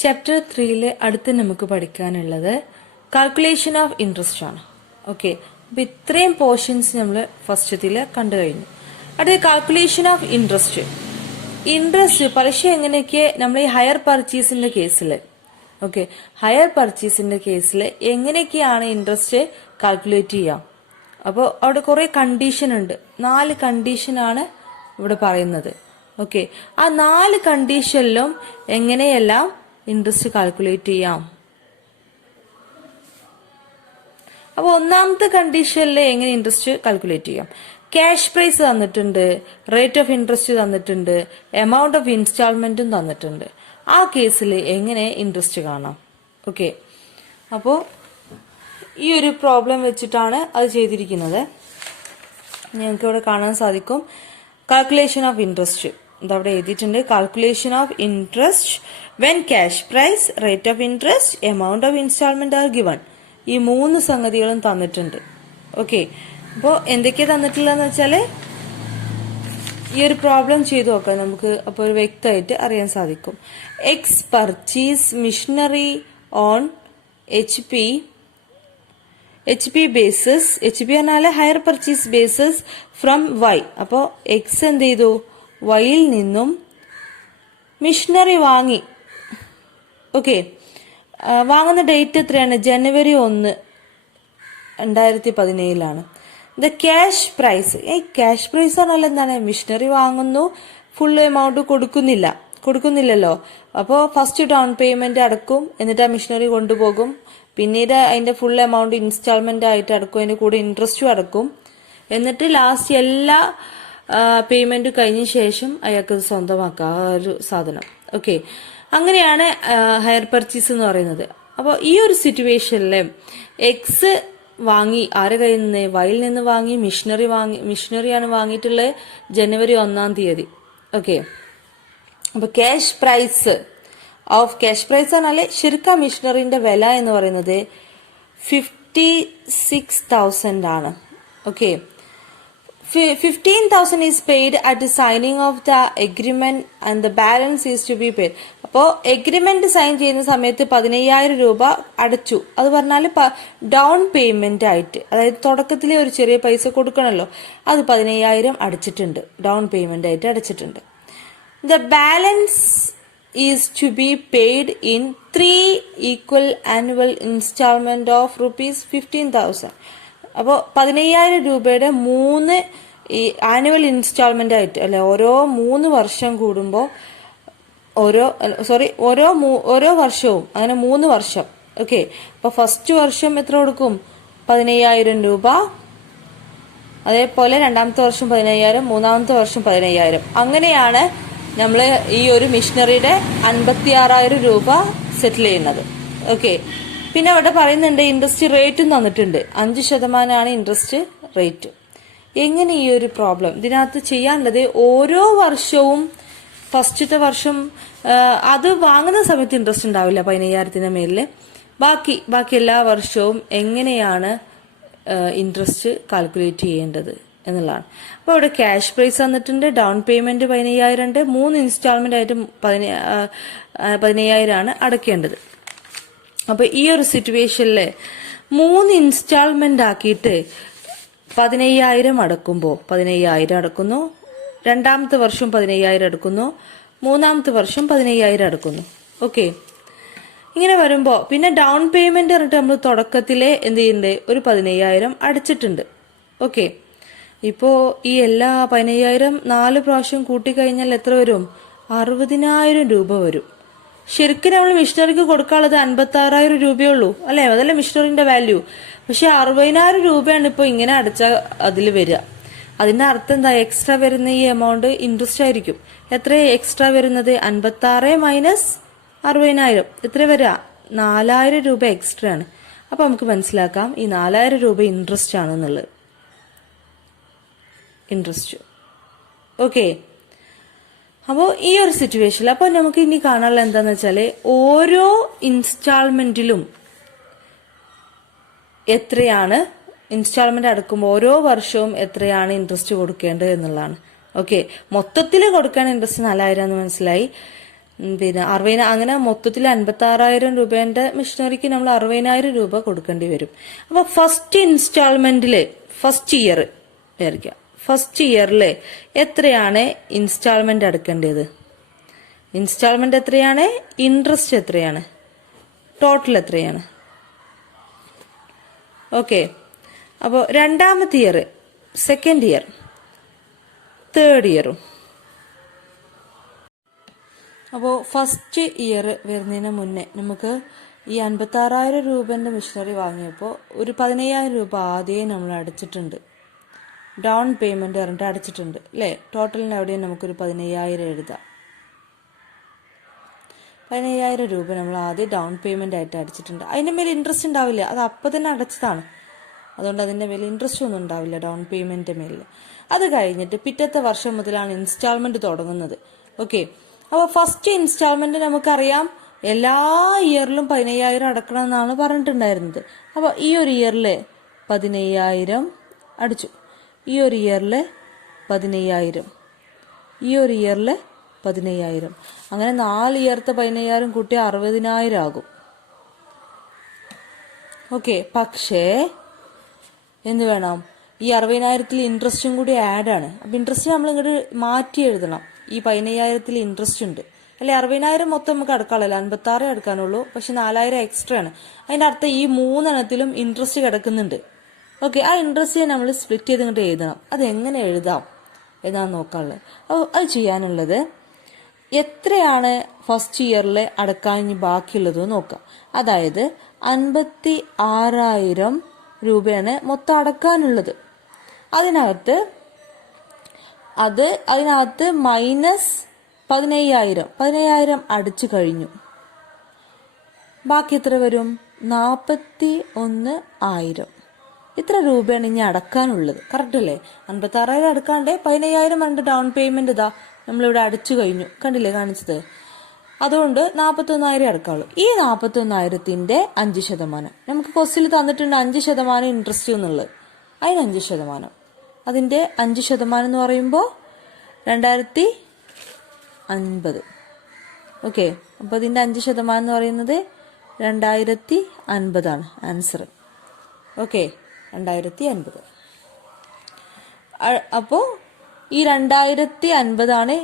Chapter 3 അടുത്ത് നമുക്ക് പഠിക്കാനുള്ളത് കാൽക്കുലേഷൻ ഓഫ് ഇൻട്രസ്റ്റ് ആണ്. ഓക്കെ, അപ്പൊ ഇത്രയും പോർഷൻസ് നമ്മൾ ഫസ്റ്റത്തിൽ കണ്ടു കഴിഞ്ഞു. അടുത്ത കാൽക്കുലേഷൻ ഓഫ് ഇൻട്രസ്റ്റ്. പലിശ എങ്ങനെയൊക്കെ നമ്മൾ ഈ ഹയർ പർച്ചേസിന്റെ കേസിൽ ഹയർ പർച്ചേസിന്റെ കേസിൽ എങ്ങനെയൊക്കെയാണ് ഇൻട്രസ്റ്റ് കാൽക്കുലേറ്റ് ചെയ്യാം. അപ്പോൾ അവിടെ കുറെ കണ്ടീഷൻ ഉണ്ട്. 4 കണ്ടീഷനാണ് ഇവിടെ പറയുന്നത്. ഓക്കെ, ആ 4 കണ്ടീഷനിലും എങ്ങനെയെല്ലാം ഇൻട്രസ്റ്റ് കാൽക്കുലേറ്റ് ചെയ്യാം. അപ്പോൾ ഒന്നാമത്തെ കണ്ടീഷനിൽ എങ്ങനെ ഇൻട്രസ്റ്റ് കാൽക്കുലേറ്റ് ചെയ്യാം? ക്യാഷ് പ്രൈസ് തന്നിട്ടുണ്ട്, റേറ്റ് ഓഫ് ഇൻട്രസ്റ്റ് തന്നിട്ടുണ്ട്, എമൗണ്ട് ഓഫ് ഇൻസ്റ്റാൾമെന്റും തന്നിട്ടുണ്ട്. ആ കേസിൽ എങ്ങനെ ഇൻട്രസ്റ്റ് കാണാം? ഓക്കെ, അപ്പോൾ ഈ ഒരു പ്രോബ്ലം വെച്ചിട്ടാണ് അത് ചെയ്തിരിക്കുന്നത്. ഞങ്ങൾക്ക് ഇവിടെ കാണാൻ സാധിക്കും കാൽക്കുലേഷൻ ഓഫ് ഇൻട്രസ്റ്റ്. ഇതവിടെ എഴുതിയിട്ടുണ്ട്. Calculation of interest when cash price, rate of interest, amount of instalment are given. ഈ 3 സംഗതികളും തന്നിട്ടുണ്ട്. ഓക്കെ, അപ്പോൾ എന്തൊക്കെയാ തന്നിട്ടുള്ളതെന്ന് വെച്ചാല് ഈ ഒരു പ്രോബ്ലം ചെയ്തു നോക്കാം നമുക്ക്. അപ്പോൾ ഒരു വ്യക്തമായിട്ട് അറിയാൻ സാധിക്കും. X purchase machinery on HP basis. HP പറഞ്ഞാല് hire purchase basis from Y. അപ്പോൾ എക്സ് എന്ത് ചെയ്തു? വൈയിൽ നിന്നും മിഷനറി വാങ്ങി. ഓക്കെ, വാങ്ങുന്ന ഡേറ്റ് എത്രയാണ്? ജനുവരി 1, 2017. The cash price. Cash prize പറഞ്ഞാൽ എന്താണ്? മിഷനറി വാങ്ങുന്നു, ഫുൾ എമൗണ്ട് കൊടുക്കുന്നില്ലല്ലോ. അപ്പോൾ ഫസ്റ്റ് ഡൗൺ പേയ്മെന്റ് അടക്കും, എന്നിട്ട് ആ മിഷനറി കൊണ്ടുപോകും. പിന്നീട് അതിന്റെ ഫുൾ എമൗണ്ട് ഇൻസ്റ്റാൾമെന്റ് ആയിട്ട് അടക്കും, അതിന്റെ കൂടെ ഇൻട്രസ്റ്റും അടക്കും. എന്നിട്ട് ലാസ്റ്റ് എല്ലാ പേയ്മെന്റ് കഴിഞ്ഞ ശേഷം അയാൾക്ക് സ്വന്തമാക്കുക ആ ഒരു സാധനം. ഓക്കെ, അങ്ങനെയാണ് ഹയർ പർച്ചേസ് എന്ന് പറയുന്നത്. അപ്പോൾ ഈ ഒരു സിറ്റുവേഷനില് എക്സ് വാങ്ങി, ആരെ കയ്യിൽ നിന്ന്? വൈയിൽ നിന്ന് വാങ്ങി. മിഷനറിയാണ് വാങ്ങിയിട്ടുള്ളത് ജനുവരി 1 ഓക്കെ, അപ്പൊ ക്യാഷ് പ്രൈസ് പറഞ്ഞാല് ശരിക്കും മിഷനറിന്റെ വില എന്ന് പറയുന്നത് 56,000 ആണ്. Okay, 15,000 is paid at the signing of the agreement and the balance is to be paid. അപ്പോ എഗ്രിമെന്റ് സൈൻ ചെയ്യുന്ന സമയത്ത് 15,000 രൂപ അടച്ചു. അത് പറഞ്ഞാല് ഡൗൺ പേയ്മെന്റ് ആയിട്ട്, അതായത് തുടക്കത്തിൽ ഒരു ചെറിയ പൈസ കൊടുക്കണല്ലോ, അത് 15,000 അടച്ചിട്ടുണ്ട്, ഡൗൺ പേയ്മെന്റ് ആയിട്ട് അടച്ചിട്ടുണ്ട്. The balance is to be paid in 3 equal annual installment of ₹15,000. അപ്പോൾ 15,000 രൂപയുടെ 3 ഈ ആനുവൽ ഇൻസ്റ്റാൾമെന്റ് ആയിട്ട്, അല്ലെ, ഓരോ 3 വർഷം കൂടുമ്പോൾ ഓരോ വർഷവും, അങ്ങനെ 3 വർഷം. ഓക്കെ, അപ്പൊ ഫസ്റ്റ് വർഷം എത്ര കൊടുക്കും? 15,000 രൂപ. അതേപോലെ രണ്ടാമത്തെ വർഷം 15,000, മൂന്നാമത്തെ വർഷം 15,000. അങ്ങനെയാണ് നമ്മൾ ഈ ഒരു മിഷനറിയുടെ 56,000 രൂപ സെറ്റിൽ ചെയ്യുന്നത്. ഓക്കെ, പിന്നെ അവിടെ പറയുന്നുണ്ട് ഇൻട്രസ്റ്റ് റേറ്റും തന്നിട്ടുണ്ട്. 5% ഇൻട്രസ്റ്റ് റേറ്റ്. എങ്ങനെ ഈ ഒരു പ്രോബ്ലം ഇതിനകത്ത് ചെയ്യാനുള്ളത്? ഓരോ വർഷവും ഫസ്റ്റത്തെ വർഷം അത് വാങ്ങുന്ന സമയത്ത് ഇൻട്രസ്റ്റ് ഉണ്ടാവില്ല 15,000 മേലില്. ബാക്കി എല്ലാ വർഷവും എങ്ങനെയാണ് ഇൻട്രസ്റ്റ് കാൽക്കുലേറ്റ് ചെയ്യേണ്ടത് എന്നുള്ളതാണ്. അപ്പോൾ ഇവിടെ ക്യാഷ് പ്രൈസ് തന്നിട്ടുണ്ട്, ഡൗൺ പേയ്മെന്റ് 15,000 ഉണ്ട്, 3 ഇൻസ്റ്റാൾമെന്റ് ആയിട്ട് 15,000 ആണ് അടയ്ക്കേണ്ടത്. അപ്പൊ ഈ ഒരു സിറ്റുവേഷനില് 3 ഇൻസ്റ്റാൾമെന്റ് ആക്കിയിട്ട് 15,000 അടക്കുമ്പോ 15,000 അടക്കുന്നു, രണ്ടാമത്തെ വർഷം 15,000 അടക്കുന്നു, മൂന്നാമത്തെ വർഷം 15,000 അടക്കുന്നു. ഓക്കെ, ഇങ്ങനെ വരുമ്പോ പിന്നെ ഡൗൺ പേയ്മെന്റ് പറഞ്ഞിട്ട് നമ്മൾ തുടക്കത്തിലെ എന്ത് ചെയ്യുന്നുണ്ട്? ഒരു 15,000 അടച്ചിട്ടുണ്ട്. ഓക്കെ, ഇപ്പോ ഈ എല്ലാ 15,000 4 പ്രാവശ്യം കൂട്ടിക്കഴിഞ്ഞാൽ എത്ര വരും? 60,000 രൂപ വരും. ശരിക്കും നമ്മൾ മിഷനറിക്ക് കൊടുക്കാനുള്ളത് 56,000 രൂപയേ ഉള്ളൂ, അല്ലെ? അതല്ല മിഷനറിന്റെ വാല്യൂ. പക്ഷെ 60,000 രൂപയാണ് ഇപ്പൊ ഇങ്ങനെ അടച്ച അതിൽ വരിക. അതിന്റെ അർത്ഥം എന്താ? എക്സ്ട്രാ വരുന്ന ഈ എമൗണ്ട് ഇൻട്രസ്റ്റ് ആയിരിക്കും. എത്ര എക്സ്ട്രാ വരുന്നത്? 56 മൈനസ് 60,000 എത്ര വരിക? 4,000 രൂപ എക്സ്ട്രാ ആണ്. അപ്പൊ നമുക്ക് മനസ്സിലാക്കാം ഈ 4,000 രൂപ ഇൻട്രസ്റ്റ് ആണെന്നുള്ളത്. ഇൻട്രസ്റ്റ്. ഓക്കെ, അപ്പോൾ ഈ ഒരു സിറ്റുവേഷനിൽ അപ്പോൾ നമുക്ക് ഇനി കാണാനുള്ള എന്താന്ന് വെച്ചാല് ഓരോ ഇൻസ്റ്റാൾമെന്റിലും എത്രയാണ് ഇൻസ്റ്റാൾമെന്റ് അടക്കുമ്പോൾ ഓരോ വർഷവും എത്രയാണ് ഇൻട്രസ്റ്റ് കൊടുക്കേണ്ടത് എന്നുള്ളതാണ്. ഓക്കെ, മൊത്തത്തിൽ കൊടുക്കാൻ ഇൻട്രസ്റ്റ് 4,000 എന്ന് മനസ്സിലായി. പിന്നെ 60 അങ്ങനെ മൊത്തത്തിൽ 56,000 രൂപേന്റെ മിഷനറിക്ക് നമ്മൾ 60,000 രൂപ കൊടുക്കേണ്ടി വരും. അപ്പൊ ഫസ്റ്റ് ഇൻസ്റ്റാൾമെന്റില് ഫസ്റ്റ് ഇയർ വിചാരിക്കാം, ഫസ്റ്റ് ഇയറില് എത്രയാണ് ഇൻസ്റ്റാൾമെന്റ് അടക്കേണ്ടത്? ഇൻസ്റ്റാൾമെന്റ് എത്രയാണ്? ഇൻട്രസ്റ്റ് എത്രയാണ്? ടോട്ടൽ എത്രയാണ്? ഓക്കെ. അപ്പോൾ രണ്ടാമത്തെ ഇയർ, സെക്കൻഡ് ഇയർ, തേർഡ് ഇയറും. അപ്പോൾ ഫസ്റ്റ് ഇയർ വരുന്നതിന് മുന്നേ നമുക്ക് ഈ 56,000 രൂപേൻ്റെ മിഷനറി വാങ്ങിയപ്പോൾ ഒരു 15,000 രൂപ ആദ്യം നമ്മൾ അടച്ചിട്ടുണ്ട്. ഡൗൺ പേയ്മെന്റ് പറഞ്ഞിട്ട് അടച്ചിട്ടുണ്ട് അല്ലേ? ടോട്ടലിന് എവിടെയും നമുക്കൊരു 15,000 എഴുതാം. 15,000 രൂപ നമ്മൾ ആദ്യം ഡൗൺ പേയ്മെന്റ് ആയിട്ട് അടച്ചിട്ടുണ്ട്. അതിന്റെ മേലെ ഇൻട്രസ്റ്റ് ഉണ്ടാവില്ല, അത് അപ്പം തന്നെ അടച്ചതാണ്. അതുകൊണ്ട് അതിന്റെ മേലെ ഇൻട്രസ്റ്റ് ഒന്നും ഉണ്ടാവില്ല ഡൗൺ പേയ്മെന്റ് മേലിൽ. അത് കഴിഞ്ഞിട്ട് പിറ്റത്തെ വർഷം മുതലാണ് ഇൻസ്റ്റാൾമെന്റ് തുടങ്ങുന്നത്. ഓക്കെ. അപ്പോൾ ഫസ്റ്റ് ഇൻസ്റ്റാൾമെന്റ് നമുക്കറിയാം എല്ലാ ഇയറിലും 15,000 അടക്കണം എന്നാണ് പറഞ്ഞിട്ടുണ്ടായിരുന്നത്. അപ്പോൾ ഈ ഒരു ഇയറിൽ 15,000 അടിച്ചു, ഈ ഒരു ഇയറിൽ 15,000, ഈ ഒരു ഇയറിൽ 15,000, അങ്ങനെ 4 ഇയർത്തെ 15,000 കൂട്ടി 60,000 ആകും. ഓക്കെ. പക്ഷേ എന്ത് വേണം? ഈ 60,000 ഇൻട്രസ്റ്റും കൂടി ആഡ് ആണ്. അപ്പൊ ഇൻട്രസ്റ്റ് നമ്മൾ ഇങ്ങോട്ട് മാറ്റി എഴുതണം. ഈ 15,000 ഇൻട്രസ്റ്റ് ഉണ്ട് അല്ലെ? 60,000 മൊത്തം നമുക്ക് അടക്കാമല്ലോ, 56 അടക്കാനുള്ളൂ. പക്ഷെ 4,000 എക്സ്ട്രാ ആണ്. അതിന്റെ അർത്ഥം ഈ 3 എണ്ണത്തിലും ഇൻട്രസ്റ്റ് കിടക്കുന്നുണ്ട്. ഓക്കെ. ആ ഇൻട്രസ്റ്റ് നമ്മൾ സ്പ്ലിറ്റ് ചെയ്ത് ഇങ്ങോട്ട് എഴുതണം. അത് എങ്ങനെ എഴുതാം എന്നാണ് നോക്കാനുള്ളത്. അപ്പോൾ അത് ചെയ്യാനുള്ളത് എത്രയാണ് ഫസ്റ്റ് ഇയറിൽ അടക്കാൻ ഇനി ബാക്കിയുള്ളത് നോക്കാം. അതായത് 56,000 രൂപയാണ് മൊത്തം അടക്കാനുള്ളത്. അതിനകത്ത് മൈനസ് 15,000 അടിച്ചു കഴിഞ്ഞു. ബാക്കി എത്ര വരും? 41,000. ഇത്ര രൂപയാണ് ഇനി അടക്കാനുള്ളത്. കറക്റ്റ് അല്ലേ? 56,000 അടക്കാണ്ട് 15,000 വേണ്ട ഡൗൺ പേയ്മെന്റ് ഇതാ നമ്മളിവിടെ അടച്ചു കഴിഞ്ഞു. കണ്ടില്ലേ കാണിച്ചത്? അതുകൊണ്ട് 41,000 അടക്കാവുള്ളൂ. ഈ 41,000ന്റെ 5%. നമുക്ക് ക്വസ്റ്റ്യനിൽ തന്നിട്ടുണ്ട് 5% ഇൻട്രസ്റ്റ് എന്നുള്ളത്. അതിന് 5%. അതിന്റെ 5% എന്ന് പറയുമ്പോൾ 2,050. ഓക്കെ. അപ്പൊ അതിന്റെ 5% എന്ന് പറയുന്നത് 2,050 ആണ് ആൻസർ. ഓക്കെ. 2,050. അപ്പോ ഈ 2,050 ആണ്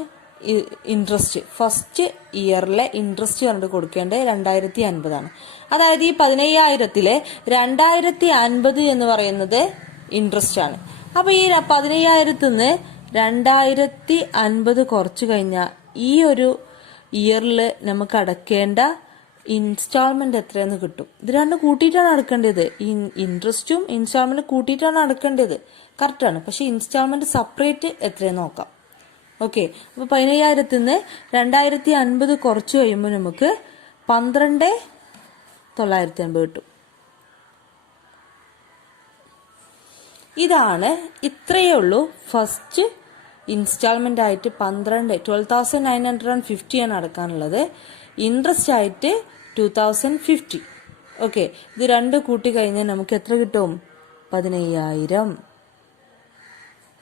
ഇൻട്രസ്റ്റ്. ഫസ്റ്റ് ഇയറിലെ ഇൻട്രസ്റ്റ് കണ്ട് കൊടുക്കേണ്ടത് 2,050 ആണ്. അതായത് ഈ 15,000-ല് 2,050 എന്ന് പറയുന്നത് ഇൻട്രസ്റ്റ് ആണ്. അപ്പൊ ഈ 15,000-ന്ന് 2,050 കുറച്ചു കഴിഞ്ഞാൽ ഈ ഒരു ഇയറിൽ നമുക്ക് അടക്കേണ്ട ഇൻസ്റ്റാൾമെന്റ് എത്രയെന്ന് കിട്ടും. ഇത് രണ്ടും കൂട്ടിയിട്ടാണ് അടക്കേണ്ടത്. ഇൻട്രസ്റ്റും ഇൻസ്റ്റാൾമെന്റ് കൂട്ടിയിട്ടാണ് അടക്കേണ്ടത്. കറക്റ്റാണ്. പക്ഷെ ഇൻസ്റ്റാൾമെന്റ് സെപ്പറേറ്റ് എത്രയെന്ന് നോക്കാം. ഓക്കെ. അപ്പൊ 15,000-ന്ന് 2,050 കുറച്ചു കഴിയുമ്പോൾ നമുക്ക് 12,950 കിട്ടും. ഇതാണ്, ഇത്രയേ ഉള്ളൂ ഫസ്റ്റ് ഇൻസ്റ്റാൾമെന്റ് ആയിട്ട് 12,950 ആണ് അടക്കാനുള്ളത്. ഇൻട്രസ്റ്റ് ആയിട്ട് 2,050. ഓക്കെ. ഇത് രണ്ട് കൂട്ടി കഴിഞ്ഞാൽ നമുക്ക് എത്ര കിട്ടും? 15,000.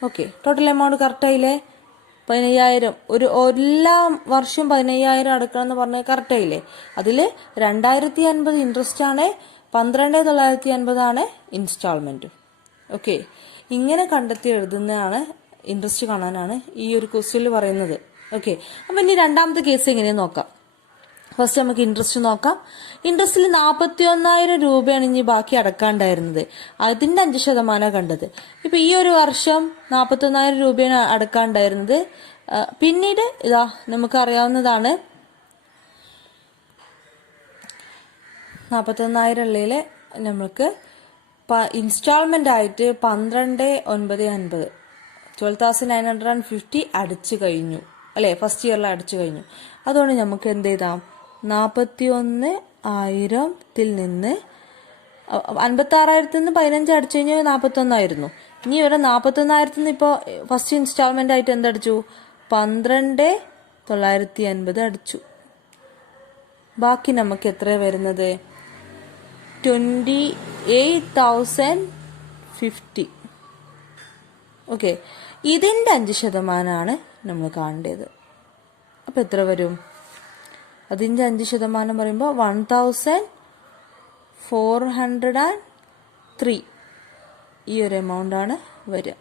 ഓക്കെ. ടോട്ടൽ എമൗണ്ട് കറക്റ്റ് ആയില്ലേ? 15,000. എല്ലാ വർഷവും 15,000 അടക്കണം എന്ന് പറഞ്ഞാൽ കറക്റ്റ് ആയില്ലേ? അതില് 2,050 ഇൻട്രസ്റ്റ് ആണ്, 12,950 ആണ് ഇൻസ്റ്റാൾമെന്റ്. ഓക്കെ. ഇങ്ങനെ കണ്ടെത്തി എഴുതുന്നതാണ്, ഇൻട്രസ്റ്റ് കാണാനാണ് ഈ ഒരു ക്വസ്റ്റ്യനിൽ പറയുന്നത്. ഓക്കെ. അപ്പൊ ഇനി രണ്ടാമത്തെ കേസ് എങ്ങനെയാന്ന് നോക്കാം. ഫസ്റ്റ് നമുക്ക് ഇൻട്രസ്റ്റ് നോക്കാം. ഇൻട്രസ്റ്റിൽ 41,000 രൂപയാണ് ഇനി ബാക്കി അടക്കാണ്ടായിരുന്നത്. അതിന്റെ 5% കണ്ടത്. ഇപ്പൊ ഈ ഒരു വർഷം 41,000 രൂപയാണ് അടക്കാണ്ടായിരുന്നത്. പിന്നീട് ഇതാ നമുക്കറിയാവുന്നതാണ് 41,000 ഉള്ളതില് നമുക്ക് ഇൻസ്റ്റാൾമെന്റ് ആയിട്ട് 12,950 12,950 അടിച്ചു കഴിഞ്ഞു അല്ലെ? ഫസ്റ്റ് ഇയറിൽ അടിച്ചു കഴിഞ്ഞു. അതുകൊണ്ട് നമുക്ക് എന്ത് ചെയ്താം? 41,000-ൽ നിന്ന് 56,000-ൽ നിന്ന് 15 അടിച്ചു കഴിഞ്ഞാൽ 41 ആയിരുന്നു. ഇനി ഇവിടെ 41,000-ൽ ഇപ്പോ ഫസ്റ്റ് ഇൻസ്റ്റാൾമെന്റ് ആയിട്ട് എന്തടിച്ചു? 12,950 അടിച്ചു. ബാക്കി നമുക്ക് എത്ര വരുന്നത്? 28,050. ഓക്കെ. ഇതിന്റെ 5% നമ്മൾ കാണേണ്ടത്. അപ്പൊ എത്ര വരും? അതിന്റെ 5% പറയുമ്പോൾ 1403 ഈ ഒരു എമൗണ്ട് ആണ് വരിക.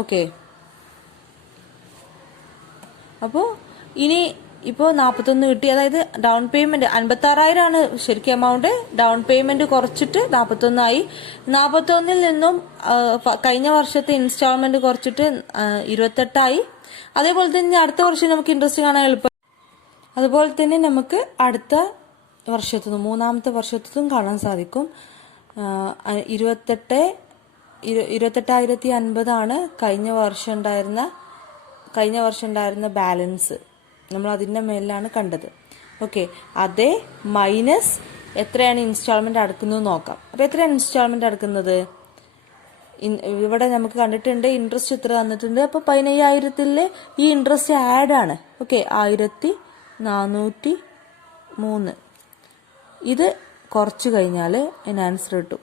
ഓക്കെ, അപ്പോൾ ഇനി ഇപ്പോൾ 41 കിട്ടി. അതായത് ഡൗൺ പേയ്മെന്റ് 56,000 ആണ് ശരിക്കും എമൗണ്ട്. ഡൗൺ പേയ്മെന്റ് കുറച്ചിട്ട് 41 ആയി. 41 നിന്നും കഴിഞ്ഞ വർഷത്തെ ഇൻസ്റ്റാൾമെന്റ് കുറച്ചിട്ട് 28 ആയി. അതേപോലെ തന്നെ അടുത്ത വർഷം നമുക്ക് ഇൻട്രസ്റ്റ് കാണാൻ എളുപ്പം. അതുപോലെ തന്നെ നമുക്ക് അടുത്ത വർഷത്തുനിന്നും മൂന്നാമത്തെ വർഷത്തുനിന്നും കാണാൻ സാധിക്കും. 28,050 ആണ് കഴിഞ്ഞ വർഷം ഉണ്ടായിരുന്ന ബാലൻസ്. നമ്മൾ അതിന്റെ മേലിലാണ് കണ്ടത്. ഓക്കെ, അതേ മൈനസ് എത്രയാണ് ഇൻസ്റ്റാൾമെന്റ് അടക്കുന്നത് നോക്കാം. അപ്പൊ എത്രയാണ് ഇൻസ്റ്റാൾമെന്റ് അടക്കുന്നത്? ഇവിടെ നമുക്ക് കണ്ടിട്ടുണ്ട് ഇൻട്രസ്റ്റ് ഇത്ര തന്നിട്ടുണ്ട്. അപ്പൊ 15,000 ഈ ഇൻട്രസ്റ്റ് ആഡ് ആണ്. ഓക്കെ, 1403 ഇത് കുറച്ച് കഴിഞ്ഞാൽ അതിന് ആൻസർ കിട്ടും.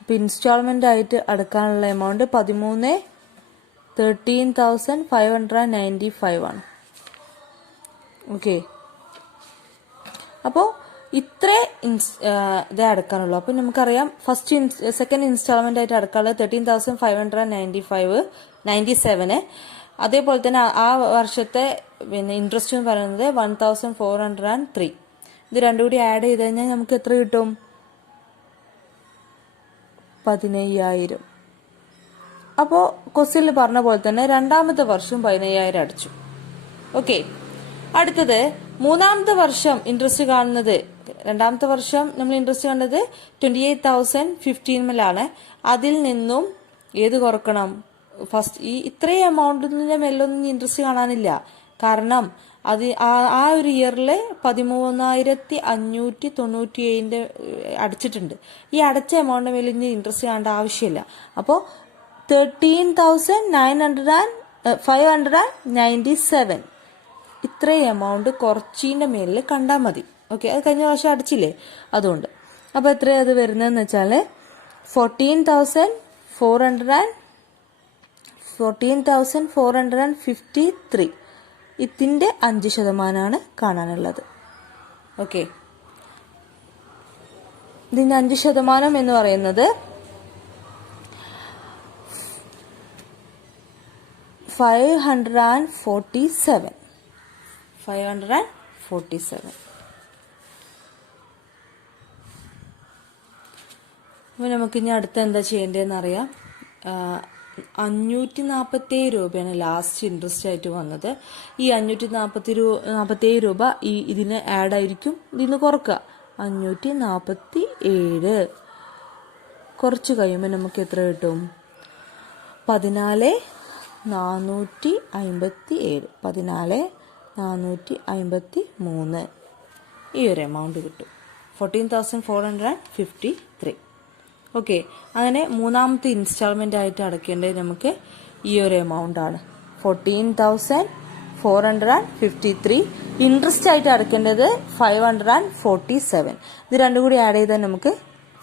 അപ്പൊ ഇൻസ്റ്റാൾമെന്റ് ആയിട്ട് അടക്കാനുള്ള എമൗണ്ട് 13,595 ആണ്. ഓക്കെ, അപ്പോ ഇത്രേ ഇതേ അടക്കാനുള്ളൂ. അപ്പൊ നമുക്കറിയാം സെക്കൻഡ് ഇൻസ്റ്റാൾമെന്റ് ആയിട്ട് അടക്കാനുള്ളത് 13,597. അതേപോലെ തന്നെ ആ വർഷത്തെ ഇൻട്രസ്റ്റ് എന്ന് പറയുന്നത് 1,403. ഇത് രണ്ടും കൂടി ആഡ് ചെയ്ത് കഴിഞ്ഞാൽ നമുക്ക് എത്ര കിട്ടും? 15,000. അപ്പോ ക്വസ്റ്റ്യനിൽ പറഞ്ഞ പോലെ തന്നെ രണ്ടാമത്തെ വർഷം 15,000 അടച്ചു. ഓക്കെ, അടുത്തത് മൂന്നാമത്തെ വർഷം ഇൻട്രസ്റ്റ് കാണുന്നത്. രണ്ടാമത്തെ വർഷം നമ്മൾ ഇൻട്രസ്റ്റ് കണ്ടത് 28,015 അതിൽ നിന്നും ഏത് കുറക്കണം? ഫസ്റ്റ് ഈ ഇത്രയും എമൗണ്ടിന്റെ മേലൊന്നും ഇൻട്രസ്റ്റ് കാണാനില്ല. കാരണം അത് ആ ഒരു ഇയറിൽ 13,597 അടച്ചിട്ടുണ്ട്. ഈ അടച്ച എമൗണ്ടിന്റെ മേലിൽ ഇനി ഇൻട്രസ്റ്റ് കാണേണ്ട ആവശ്യമില്ല. അപ്പോൾ 13,597 ഇത്രയും എമൗണ്ട് കുറച്ചിന്റെ മേലിൽ കണ്ടാൽ മതി. ഓക്കെ, അത് കഴിഞ്ഞ പ്രാവശ്യം അടച്ചില്ലേ, അതുകൊണ്ട്. അപ്പൊ എത്രയാണ് അത് വരുന്നതെന്ന് വെച്ചാല് 14,453 ഇതിന്റെ 5% കാണാനുള്ളത്. ഓക്കെ, ഇതിന്റെ 5% എന്ന് പറയുന്നത് 547. അപ്പൊ നമുക്കിനി അടുത്ത എന്താ ചെയ്യേണ്ടതെന്ന് അറിയാം. 547 രൂപയാണ് ലാസ്റ്റ് ഇൻട്രസ്റ്റ് ആയിട്ട് വന്നത്. ഈ 547 രൂപ ഇതിന് ആഡ് ആയിരിക്കും. ഇതിന്ന് കുറക്കുക 547 കുറച്ച് കഴിയുമ്പോൾ നമുക്ക് എത്ര കിട്ടും? 14,457 14,453 ഈ ഒരു എമൗണ്ട് കിട്ടും. 14,453. ഓക്കെ, അങ്ങനെ മൂന്നാമത്തെ ഇൻസ്റ്റാൾമെന്റ് ആയിട്ട് അടയ്ക്കേണ്ടത് നമുക്ക് ഈ ഒരു എമൗണ്ട് ആണ്, 14,453. ഇൻട്രസ്റ്റ് ആയിട്ട് അടയ്ക്കേണ്ടത് 547. ഇത് രണ്ടും കൂടി ആഡ് ചെയ്താൽ നമുക്ക്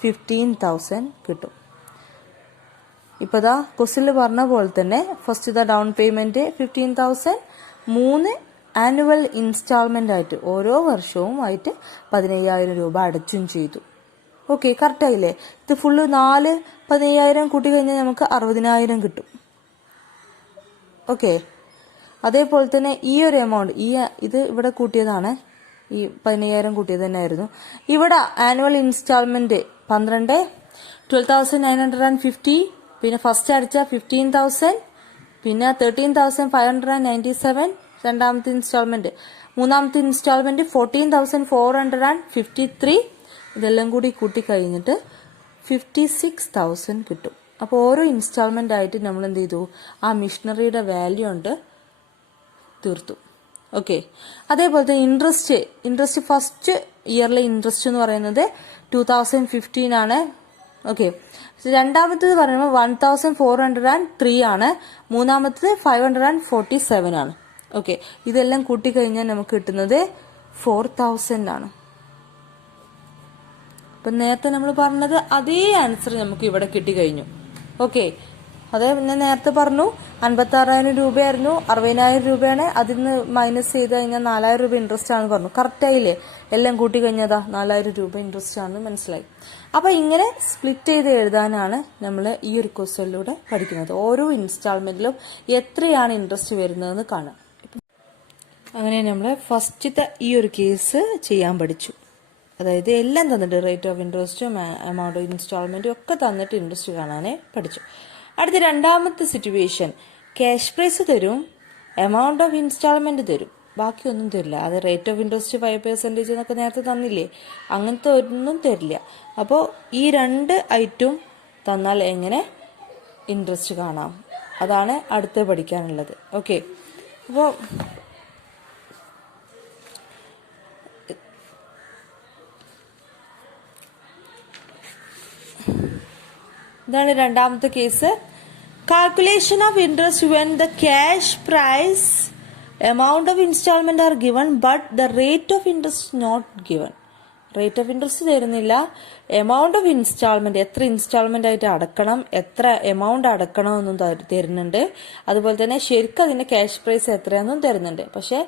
15,000 കിട്ടും. ഇപ്പൊ ദാ ക്വസ്റ്റ്യനിൽ പറഞ്ഞ പോലെ തന്നെ first the down payment 15,000, 3 annual instalment ആയിട്ട് ഓരോ വർഷവും ആയിട്ട് 15,000 രൂപ അടച്ചും ചെയ്തു. ഓക്കെ, കറക്റ്റ് ആയില്ലേ? ഇത് ഫുള്ള് 15,000 കൂട്ടി കഴിഞ്ഞാൽ നമുക്ക് 60,000 കിട്ടും. ഓക്കെ, അതേപോലെ തന്നെ ഈ ഒരു എമൗണ്ട് ഇത് ഇവിടെ കൂട്ടിയതാണ്. ഈ 15,000 കൂട്ടിയത് തന്നെ ആയിരുന്നു. ഇവിടെ ആനുവൽ ഇൻസ്റ്റാൾമെന്റ് 12,950, പിന്നെ ഫസ്റ്റ് അടിച്ച 15,000, പിന്നെ 13,597 രണ്ടാമത്തെ ഇൻസ്റ്റാൾമെന്റ്, മൂന്നാമത്തെ ഇൻസ്റ്റാൾമെന്റ് 14,453. ഇതെല്ലാം കൂടി കൂട്ടി കഴിഞ്ഞിട്ട് 56,000 കിട്ടും. അപ്പോൾ ഓരോ ഇൻസ്റ്റാൾമെന്റ് ആയിട്ട് നമ്മൾ എന്ത് ചെയ്തു? ആ മിഷനറിയുടെ വാല്യൂ ഉണ്ട് തീർത്തു. ഓക്കെ, അതേപോലെ തന്നെ ഇൻട്രസ്റ്റ് ഫസ്റ്റ് ഇയറിലെ ഇൻട്രസ്റ്റ് എന്ന് പറയുന്നത് 2015 ആണ്. ഓക്കെ, രണ്ടാമത്തേത് പറയുമ്പോൾ 1,403 ആണ്. മൂന്നാമത്തേത് 547 ആണ്. ഓക്കെ, ഇതെല്ലാം കൂട്ടിക്കഴിഞ്ഞാൽ നമുക്ക് കിട്ടുന്നത് 4,000 ആണ്. അപ്പൊ നേരത്തെ നമ്മൾ പറഞ്ഞത് അതേ ആൻസർ നമുക്ക് ഇവിടെ കിട്ടിക്കഴിഞ്ഞു. ഓക്കെ, അതെ ഞാൻ നേരത്തെ പറഞ്ഞു 56,000 രൂപയായിരുന്നു, 60,000 രൂപയാണ്. അതിൽ നിന്ന് മൈനസ് ചെയ്ത് കഴിഞ്ഞാൽ 4,000 രൂപ ഇൻട്രസ്റ്റ് ആണ് പറഞ്ഞു. കറക്റ്റ് ആയില്ലേ? എല്ലാം കൂട്ടി കഴിഞ്ഞതാ 4,000 രൂപ ഇൻട്രസ്റ്റ് ആണെന്ന് മനസ്സിലായി. അപ്പൊ ഇങ്ങനെ സ്പ്ലിറ്റ് ചെയ്ത് എഴുതാനാണ് നമ്മൾ ഈ ഒരു ക്വസ്റ്റ്യനിലൂടെ പഠിക്കുന്നത്. ഓരോ ഇൻസ്റ്റാൾമെന്റിലും എത്രയാണ് ഇൻട്രസ്റ്റ് വരുന്നതെന്ന് കാണാം. അങ്ങനെ നമ്മൾ ഫസ്റ്റത്തെ ഈ ഒരു കേസ് ചെയ്യാൻ പഠിച്ചു. അതായത് എല്ലാം തന്നിട്ട് റേറ്റ് ഓഫ് ഇൻട്രസ്റ്റും എമൗണ്ട് ഓഫ് ഇൻസ്റ്റാൾമെന്റും ഒക്കെ തന്നിട്ട് ഇൻട്രസ്റ്റ് കാണാനേ പഠിച്ചു. അടുത്ത രണ്ടാമത്തെ സിറ്റുവേഷൻ, ക്യാഷ് പ്രൈസ് തരും, എമൗണ്ട് ഓഫ് ഇൻസ്റ്റാൾമെന്റ് തരും, ബാക്കിയൊന്നും തരില്ല. അത് റേറ്റ് ഓഫ് ഇൻട്രസ്റ്റ് 5% എന്നൊക്കെ നേരത്തെ തന്നില്ലേ, അങ്ങനത്തെ ഒന്നും തരില്ല. അപ്പോൾ ഈ രണ്ട് ഐറ്റവും തന്നാൽ എങ്ങനെ ഇൻട്രസ്റ്റ് കാണാം, അതാണ് അടുത്ത് പഠിക്കാനുള്ളത്. ഓക്കെ, അപ്പോൾ ഇതാണ് രണ്ടാമത്തെ case. Calculation of interest when the cash price amount of instalment are given but the rate of interest not given. Rate of interest തരുന്നില്ല, എമൗണ്ട് ഓഫ് ഇൻസ്റ്റാൾമെന്റ് എത്ര ഇൻസ്റ്റാൾമെന്റ് ആയിട്ട് അടക്കണം, എത്ര എമൗണ്ട് അടക്കണമെന്നും തരുന്നുണ്ട്. അതുപോലെ തന്നെ ശരിക്കും അതിന്റെ ക്യാഷ് പ്രൈസ് എത്രയാണെന്നും തരുന്നുണ്ട്. പക്ഷെ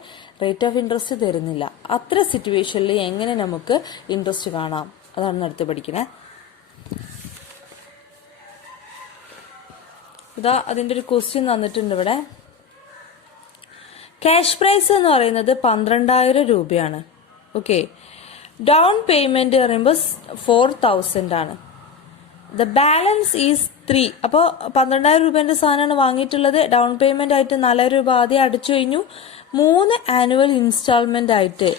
റേറ്റ് ഓഫ് ഇൻട്രസ്റ്റ് തരുന്നില്ല. അത്ര സിറ്റുവേഷനിൽ എങ്ങനെ നമുക്ക് ഇൻട്രസ്റ്റ് കാണാം, അതാണ് അടുത്ത് പഠിക്കുന്നത്. ഇതാ അതിന്റെ ഒരു ക്വസ്റ്റ്യൻ തന്നിട്ടുണ്ട് ഇവിടെ. ക്യാഷ് പ്രൈസ് എന്ന് പറയുന്നത് 12,000 രൂപയാണ്. ഓക്കെ, ഡൗൺ പേയ്മെന്റ് പറയുമ്പോൾ 4,000 ആണ്. The balance is 3. അപ്പോൾ 12,000 രൂപേന്റെ സാധനമാണ് വാങ്ങിയിട്ടുള്ളത്. ഡൗൺ പേയ്മെന്റ് ആയിട്ട് 4,000 രൂപ ആദ്യം അടച്ചു കഴിഞ്ഞു. 3 ആനുവൽ ഇൻസ്റ്റാൾമെന്റ് ആയിട്ട്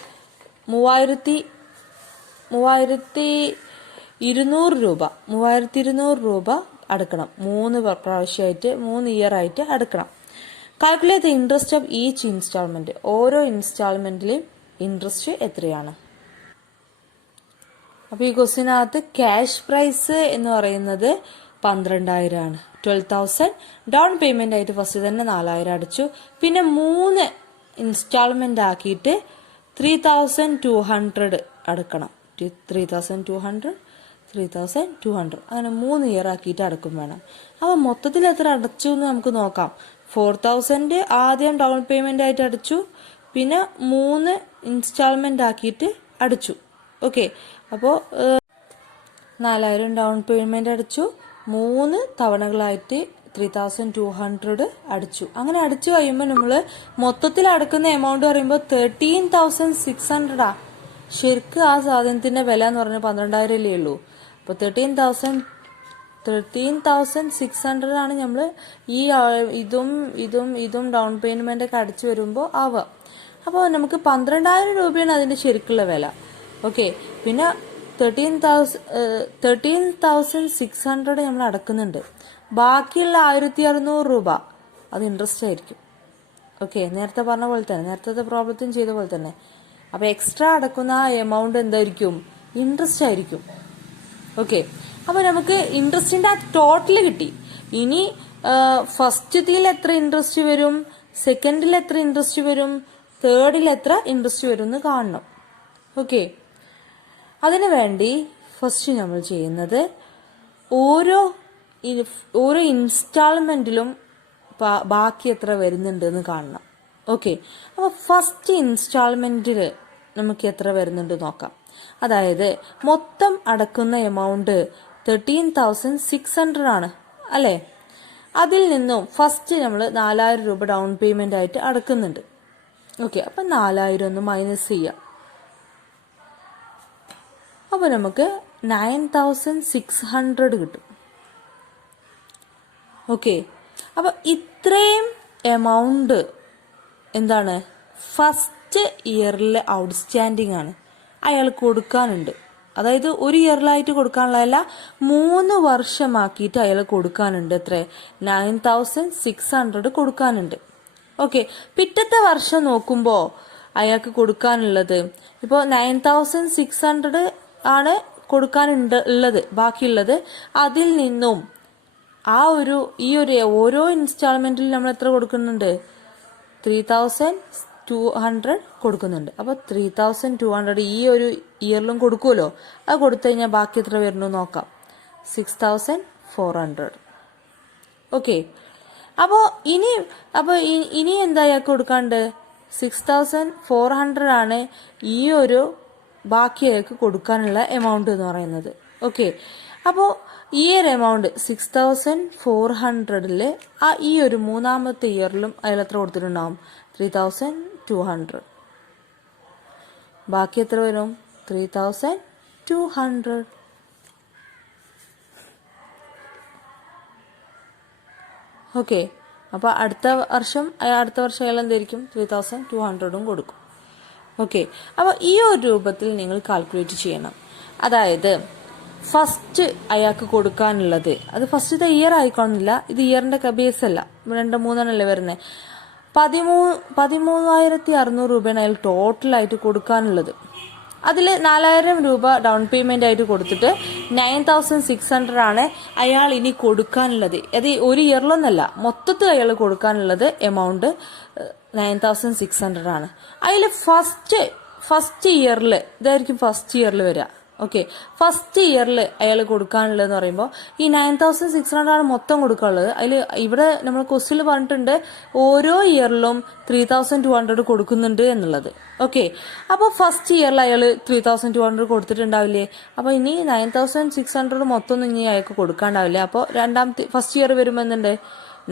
3,200 രൂപ അടക്കണം. 3 പ്രാവശ്യമായിട്ട് 3 ഇയർ ആയിട്ട് അടക്കണം. Calculate the interest of each instalment. ഓരോ ഇൻസ്റ്റാൾമെന്റിലെയും ഇൻട്രസ്റ്റ് എത്രയാണ്? അപ്പൊ ഈ ക്വസ്റ്റിനകത്ത് ക്യാഷ് പ്രൈസ് എന്ന് പറയുന്നത് 12,000 ആണ്. 12,000 ഡൗൺ പേയ്മെന്റ് ആയിട്ട് ഫസ്റ്റ് തന്നെ 4,000 അടച്ചു. പിന്നെ 3 ഇൻസ്റ്റാൾമെന്റ് ആക്കിയിട്ട് 3,200 അടക്കണം. 3,200 അങ്ങനെ 3 ഇയർ ആക്കിയിട്ട് അടക്കും വേണം. അപ്പൊ മൊത്തത്തിൽ എത്ര അടച്ചു എന്ന് നമുക്ക് നോക്കാം. 4,000 ആദ്യം ഡൗൺ പേയ്മെന്റ് ആയിട്ട് അടച്ചു, പിന്നെ 3 ഇൻസ്റ്റാൾമെന്റ് ആക്കിയിട്ട് അടച്ചു. ഓക്കെ, അപ്പോൾ 4,000 ഡൗൺ പേയ്മെന്റ് അടച്ചു, 3 തവണകളായിട്ട് 3,200 അടച്ചു. അങ്ങനെ അടച്ചു കഴിയുമ്പോൾ നമ്മൾ മൊത്തത്തിൽ അടക്കുന്ന എമൗണ്ട് പറയുമ്പോൾ 13,600. ശരിക്കും ആ സാധനത്തിന്റെ വില എന്ന് പറഞ്ഞാൽ 12,000 അല്ലേ ഉള്ളൂ. അപ്പോൾ 13,600 ആണ് നമ്മൾ ഈ ഇതും ഡൗൺ പേയ്മെന്റ് ഒക്കെ അടിച്ചു വരുമ്പോൾ ആവുക. അപ്പോൾ നമുക്ക് 12,000 രൂപയാണ് അതിന്റെ ശരിക്കുള്ള വില. ഓക്കെ, പിന്നെ 13,600 നമ്മൾ അടക്കുന്നുണ്ട്. ബാക്കിയുള്ള 1,600 രൂപ അത് ഇൻട്രസ്റ്റ് ആയിരിക്കും. ഓക്കെ, നേരത്തെ പറഞ്ഞ പോലെ തന്നെ, നേരത്തെ പ്രോബ്ലത്തിന് ചെയ്ത പോലെ തന്നെ. അപ്പൊ എക്സ്ട്രാ അടക്കുന്ന ആ എമൗണ്ട് എന്തായിരിക്കും? ഇൻട്രസ്റ്റ് ആയിരിക്കും. ഓക്കെ, അപ്പൊ നമുക്ക് ഇൻട്രസ്റ്റിന്റെ ആ ടോട്ടൽ കിട്ടി. ഇനി ഫസ്റ്റത്തിൽ എത്ര ഇൻട്രസ്റ്റ് വരും, സെക്കൻഡിൽ എത്ര ഇൻട്രസ്റ്റ് വരും, തേർഡിൽ എത്ര ഇൻട്രസ്റ്റ് വരും എന്ന് കാണണം. ഓക്കെ, അതിനു വേണ്ടി ഫസ്റ്റ് നമ്മൾ ചെയ്യുന്നത് ഓരോ ഇൻസ്റ്റാൾമെന്റിലും ബാക്കി എത്ര വരുന്നുണ്ട് എന്ന് കാണണം. ഓക്കെ, അപ്പൊ ഫസ്റ്റ് ഇൻസ്റ്റാൾമെന്റിൽ നമുക്ക് എത്ര വരുന്നുണ്ട് നോക്കാം. അതായത് മൊത്തം അടക്കുന്ന എമൗണ്ട് 13,600 ആണ് അല്ലെ. അതിൽ നിന്നും ഫസ്റ്റ് നമ്മൾ 4,000 രൂപ ഡൗൺ പേയ്മെന്റ് ആയിട്ട് അടക്കുന്നുണ്ട്. ഓക്കെ, അപ്പൊ 4,000 ഒന്ന് മൈനസ് ചെയ്യാം. അപ്പൊ നമുക്ക് 9,600 കിട്ടും. ഓക്കെ, അപ്പൊ ഇത്രയും എമൗണ്ട് എന്താണ്? ഫസ്റ്റ് ഇയറിൽ ഔട്ട്സ്റ്റാൻഡിങ് ആണ്, അയാൾ കൊടുക്കാനുണ്ട്. അതായത് ഒരു ഇയറിലായിട്ട് കൊടുക്കാനുള്ളതല്ല, 3 വർഷമാക്കിയിട്ട് അയാൾ കൊടുക്കാനുണ്ട്. എത്ര? 9,600 കൊടുക്കാനുണ്ട്. ഓക്കെ, പിറ്റത്തെ വർഷം നോക്കുമ്പോൾ അയാൾക്ക് കൊടുക്കാനുള്ളത് ഇപ്പോൾ 9,600 ആണ് കൊടുക്കാനുള്ളത്. ബാക്കിയുള്ളത് അതിൽ നിന്നും ഈ ഒരു ഓരോ ഇൻസ്റ്റാൾമെന്റിൽ നമ്മൾ എത്ര കൊടുക്കുന്നുണ്ട്? 3,200 കൊടുക്കുന്നുണ്ട്. അപ്പൊ 3,200 ഈ ഒരു ഇയറിലും കൊടുക്കുമല്ലോ. അത് കൊടുത്തു കഴിഞ്ഞാൽ ബാക്കി എത്ര വരുന്നു നോക്കാം. 6,400. ഓക്കെ. അപ്പോൾ ഇനി എന്താ അയാൾക്ക് കൊടുക്കാണ്ട്? 6400 ആണ് ഈ ഒരു ബാക്കി അയാൾക്ക് കൊടുക്കാനുള്ള എമൗണ്ട് എന്ന് പറയുന്നത്. ഓക്കെ. അപ്പോൾ ഈ ഒരു എമൗണ്ട് 6400 ഈ ഒരു മൂന്നാമത്തെ ഇയറിലും അയാൾ എത്ര കൊടുത്തിട്ടുണ്ടാവും? 3200. ബാക്കി എത്ര വരും? 3200. ഓക്കെ. അപ്പോൾ അടുത്ത വർഷം അയാൾ എന്തായിരിക്കും? 3200 കൊടുക്കും. ഓക്കെ. അപ്പോൾ ഈ ഒരു രൂപത്തിൽ നിങ്ങൾ കാൽക്കുലേറ്റ് ചെയ്യണം. അതായത് ഫസ്റ്റ് അയാൾക്ക് കൊടുക്കാനുള്ളത്, അത് ഫസ്റ്റത്തെ ഇയർ ആയിക്കോണമെന്നില്ല, ഇത് ഇയറിന്റെ ബേസ് അല്ല, 2-3 വരുന്നത്. 13,600 രൂപയാണ് അയാൾ ടോട്ടലായിട്ട് കൊടുക്കാനുള്ളത്. അതിൽ 4000 രൂപ ഡൗൺ പേയ്മെന്റ് ആയിട്ട് കൊടുത്തിട്ട് 9600 ആണ് അയാൾ ഇനി കൊടുക്കാനുള്ളത്. അത് ഒരു ഇയറിലൊന്നല്ല, മൊത്തത്തിൽ അയാൾ കൊടുക്കാനുള്ളത് എമൗണ്ട് 9600 ആണ്. അതിൽ ഫസ്റ്റ് ഇയറിൽ ഇതായിരിക്കും ഫസ്റ്റ് ഇയറിൽ വരിക. ഓക്കെ. ഫസ്റ്റ് ഇയറിൽ അയാൾ കൊടുക്കാനുള്ളതെന്ന് പറയുമ്പോൾ ഈ 9600 ആണ് മൊത്തം കൊടുക്കാനുള്ളത്. അതിൽ ഇവിടെ നമ്മൾ ക്വസ്റ്റ്യനിൽ പറഞ്ഞിട്ടുണ്ട് ഓരോ ഇയറിലും 3200 കൊടുക്കുന്നുണ്ട് എന്നുള്ളത്. ഓക്കെ. അപ്പോൾ ഫസ്റ്റ് ഇയറിൽ അയാൾ 3200 കൊടുത്തിട്ടുണ്ടാവില്ലേ? അപ്പോൾ ഇനി 9600 മൊത്തം ഒന്നും ഇനി അയാൾക്ക് കൊടുക്കാണ്ടാവില്ലേ? അപ്പോൾ ഫസ്റ്റ് ഇയർ വരുമ്പോൾ എന്തുണ്ട്?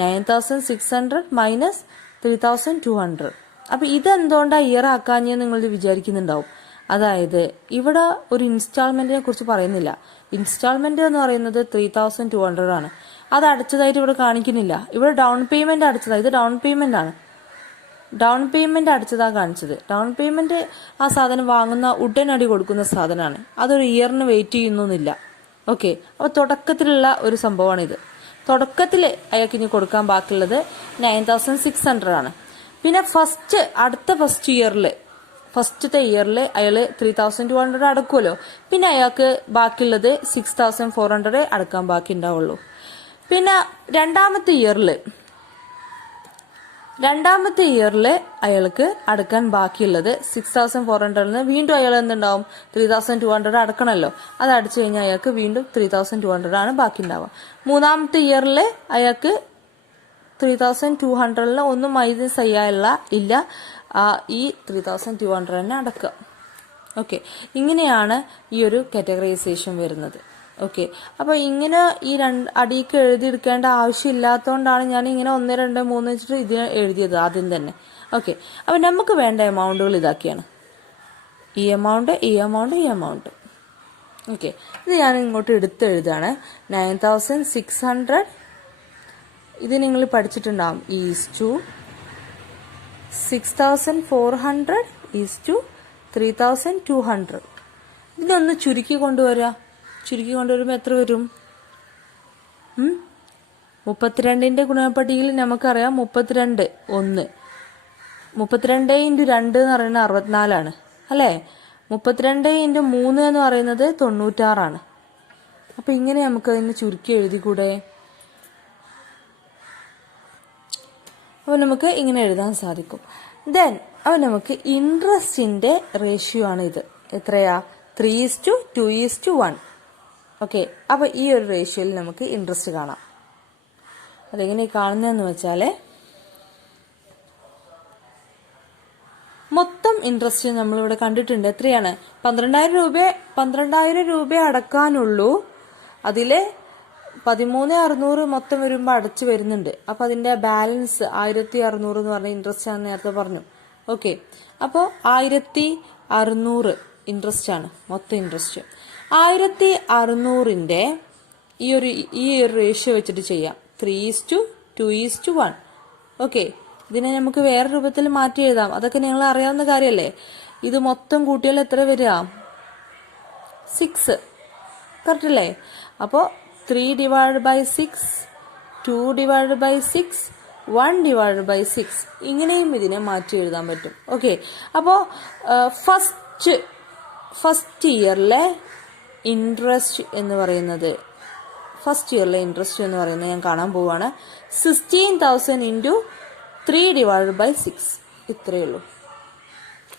9600 മൈനസ് 3200. അപ്പൊ ഇതെന്തുകൊണ്ടാ ഇയർ ആക്കാഞ്ഞെന്ന് നിങ്ങൾ വിചാരിക്കുന്നുണ്ടാവും. അതായത് ഇവിടെ ഒരു ഇൻസ്റ്റാൾമെന്റിനെ കുറിച്ച് പറയുന്നില്ല. ഇൻസ്റ്റാൾമെന്റ് എന്ന് പറയുന്നത് 3200 ആണ്. അത് അടച്ചതായിട്ട് ഇവിടെ കാണിക്കുന്നില്ല. ഇവിടെ ഡൗൺ പേയ്മെന്റ് അടച്ചതാ. ഇത് ഡൗൺ പേയ്മെന്റ് ആണ്. ഡൗൺ പേയ്മെന്റ് അടച്ചതാ കാണിച്ചത്. ഡൗൺ പേയ്മെന്റ് ആ സാധനം വാങ്ങുന്ന ഉടനടി കൊടുക്കുന്ന സാധനമാണ്. അതൊരു ഇയറിന് വെയിറ്റ് ചെയ്യുന്നൊന്നുമില്ല. ഓക്കെ. അപ്പൊ തുടക്കത്തിലുള്ള ഒരു സംഭവമാണിത്. തുടക്കത്തിൽ അയാൾക്ക് ഇനി കൊടുക്കാൻ ബാക്കിയുള്ളത് 9600 ആണ്. പിന്നെ അടുത്ത ഫസ്റ്റത്തെ ഇയറിൽ അയാൾ 3200 അടക്കുമല്ലോ. പിന്നെ അയാൾക്ക് ബാക്കിയുള്ളത് 6400 അടക്കാൻ ബാക്കി ഉണ്ടാവുള്ളൂ. പിന്നെ രണ്ടാമത്തെ ഇയറിൽ അയാൾക്ക് അടക്കാൻ ബാക്കിയുള്ളത് 6400 വീണ്ടും അയാൾ എന്തുണ്ടാവും? 3200 അടക്കണമല്ലോ. അത് അടച്ചു കഴിഞ്ഞാൽ അയാൾക്ക് വീണ്ടും 3200 ആണ് ബാക്കി ഉണ്ടാവുക. മൂന്നാമത്തെ ഇയറിൽ അയാൾക്ക് 3200 ഒന്നും മൈനസ് ഇല്ല. ഈ 3200 തന്നെ അടക്കുക. ഓക്കെ. ഇങ്ങനെയാണ് ഈ ഒരു കാറ്റഗറൈസേഷൻ വരുന്നത്. ഓക്കെ. അപ്പൊ ഇങ്ങനെ ഈ അടിക്ക് എഴുതിയെടുക്കേണ്ട ആവശ്യമില്ലാത്തതുകൊണ്ടാണ് ഞാൻ ഇങ്ങനെ 1, 2, 3 വെച്ചിട്ട് ഇത് എഴുതിയത് ആദ്യം തന്നെ. ഓക്കെ. അപ്പൊ നമുക്ക് വേണ്ട എമൗണ്ടുകൾ ഇതാക്കിയാണ്. ഈ എമൗണ്ട്. ഓക്കെ. ഇത് ഞാൻ ഇങ്ങോട്ട് എഴുതാണ്. 9600 ഇത് നിങ്ങൾ പഠിച്ചിട്ടുണ്ടാവും. Is to 6400 is to 3200. ഇതിനൊന്ന് ചുരുക്കി കൊണ്ടുവരുമ്പോൾ എത്ര വരും? 32ന്റെ ഗുണനപ്പട്ടികയിൽ നമുക്കറിയാം 32 1. 32 × 2 എന്ന് പറയുന്നത് 64 അല്ലേ? 32 × 3 എന്ന് പറയുന്നത് 96. അപ്പൊ ഇങ്ങനെ നമുക്ക് അതിന് ചുരുക്കി എഴുതിക്കൂടെ? അപ്പോൾ നമുക്ക് ഇങ്ങനെ എഴുതാൻ സാധിക്കും. അപ്പോൾ നമുക്ക് ഇൻട്രസ്റ്റിന്റെ റേഷ്യോ ആണ് ഇത്. എത്രയാ? 3:2:1. ഓക്കെ. അപ്പൊ ഈ ഒരു റേഷ്യോയിൽ നമുക്ക് ഇൻട്രസ്റ്റ് കാണാം. അതെങ്ങനെ കാണുന്നതെന്ന് വെച്ചാല് മൊത്തം ഇൻട്രസ്റ്റ് നമ്മളിവിടെ കണ്ടിട്ടുണ്ട്. എത്രയാണ്? 12,000 രൂപ അടക്കാനുള്ളൂ. അതില് 13,600 മൊത്തം വരുമ്പോൾ അടച്ചു വരുന്നുണ്ട്. അപ്പൊ അതിന്റെ ബാലൻസ് 1,600 എന്ന് പറഞ്ഞ ഇൻട്രസ്റ്റ് ആണ് നേരത്തെ പറഞ്ഞു. ഓക്കെ. അപ്പോൾ 1,600 ഇൻട്രസ്റ്റ് ആണ് മൊത്തം ഇൻട്രസ്റ്റ്. 1,600ന്റെ ഈ ഒരു റേഷ്യോ വെച്ചിട്ട് ചെയ്യാം. 3:2:1. ഓക്കെ. ഇതിനെ നമുക്ക് വേറെ രൂപത്തിൽ മാറ്റി എഴുതാം. അതൊക്കെ നിങ്ങൾ അറിയാവുന്ന കാര്യമല്ലേ. ഇത് മൊത്തം കൂട്ടിയാൽ എത്ര വരിക? 6. കറക്റ്റ് അല്ലേ? അപ്പോ 3/6, 2/6, 1/6 ഇങ്ങനെയും ഇതിനെ മാറ്റി എഴുതാൻ പറ്റും. ഓക്കെ. അപ്പോ ഫസ്റ്റ് ഇയറിലെ ഇൻട്രസ്റ്റ് എന്ന് പറയുന്നത് ഞാൻ കാണാൻ പോവാണ്. 16,000 × 3/6 ഇത്രയേ ഉള്ളൂ.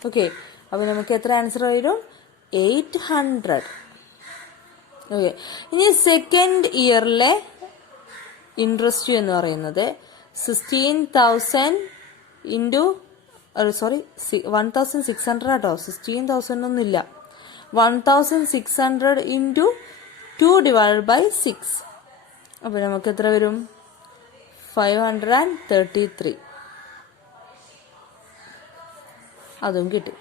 ഓക്കെ. അപ്പൊ നമുക്ക് എത്ര ആൻസർ വരും? 800. ഓക്കെ. ഇനി സെക്കൻഡ് ഇയറിലെ ഇൻട്രസ്റ്റ് എന്ന് പറയുന്നത് 16,000 ഇൻറ്റു 1,600 ആട്ടോ, 16,000 ഒന്നുമില്ല, 1,600 ഇൻറ്റു 2 ഡിവൈഡ് ബൈ 6. അപ്പോൾ നമുക്ക് എത്ര വരും? 533. അതും കിട്ടി.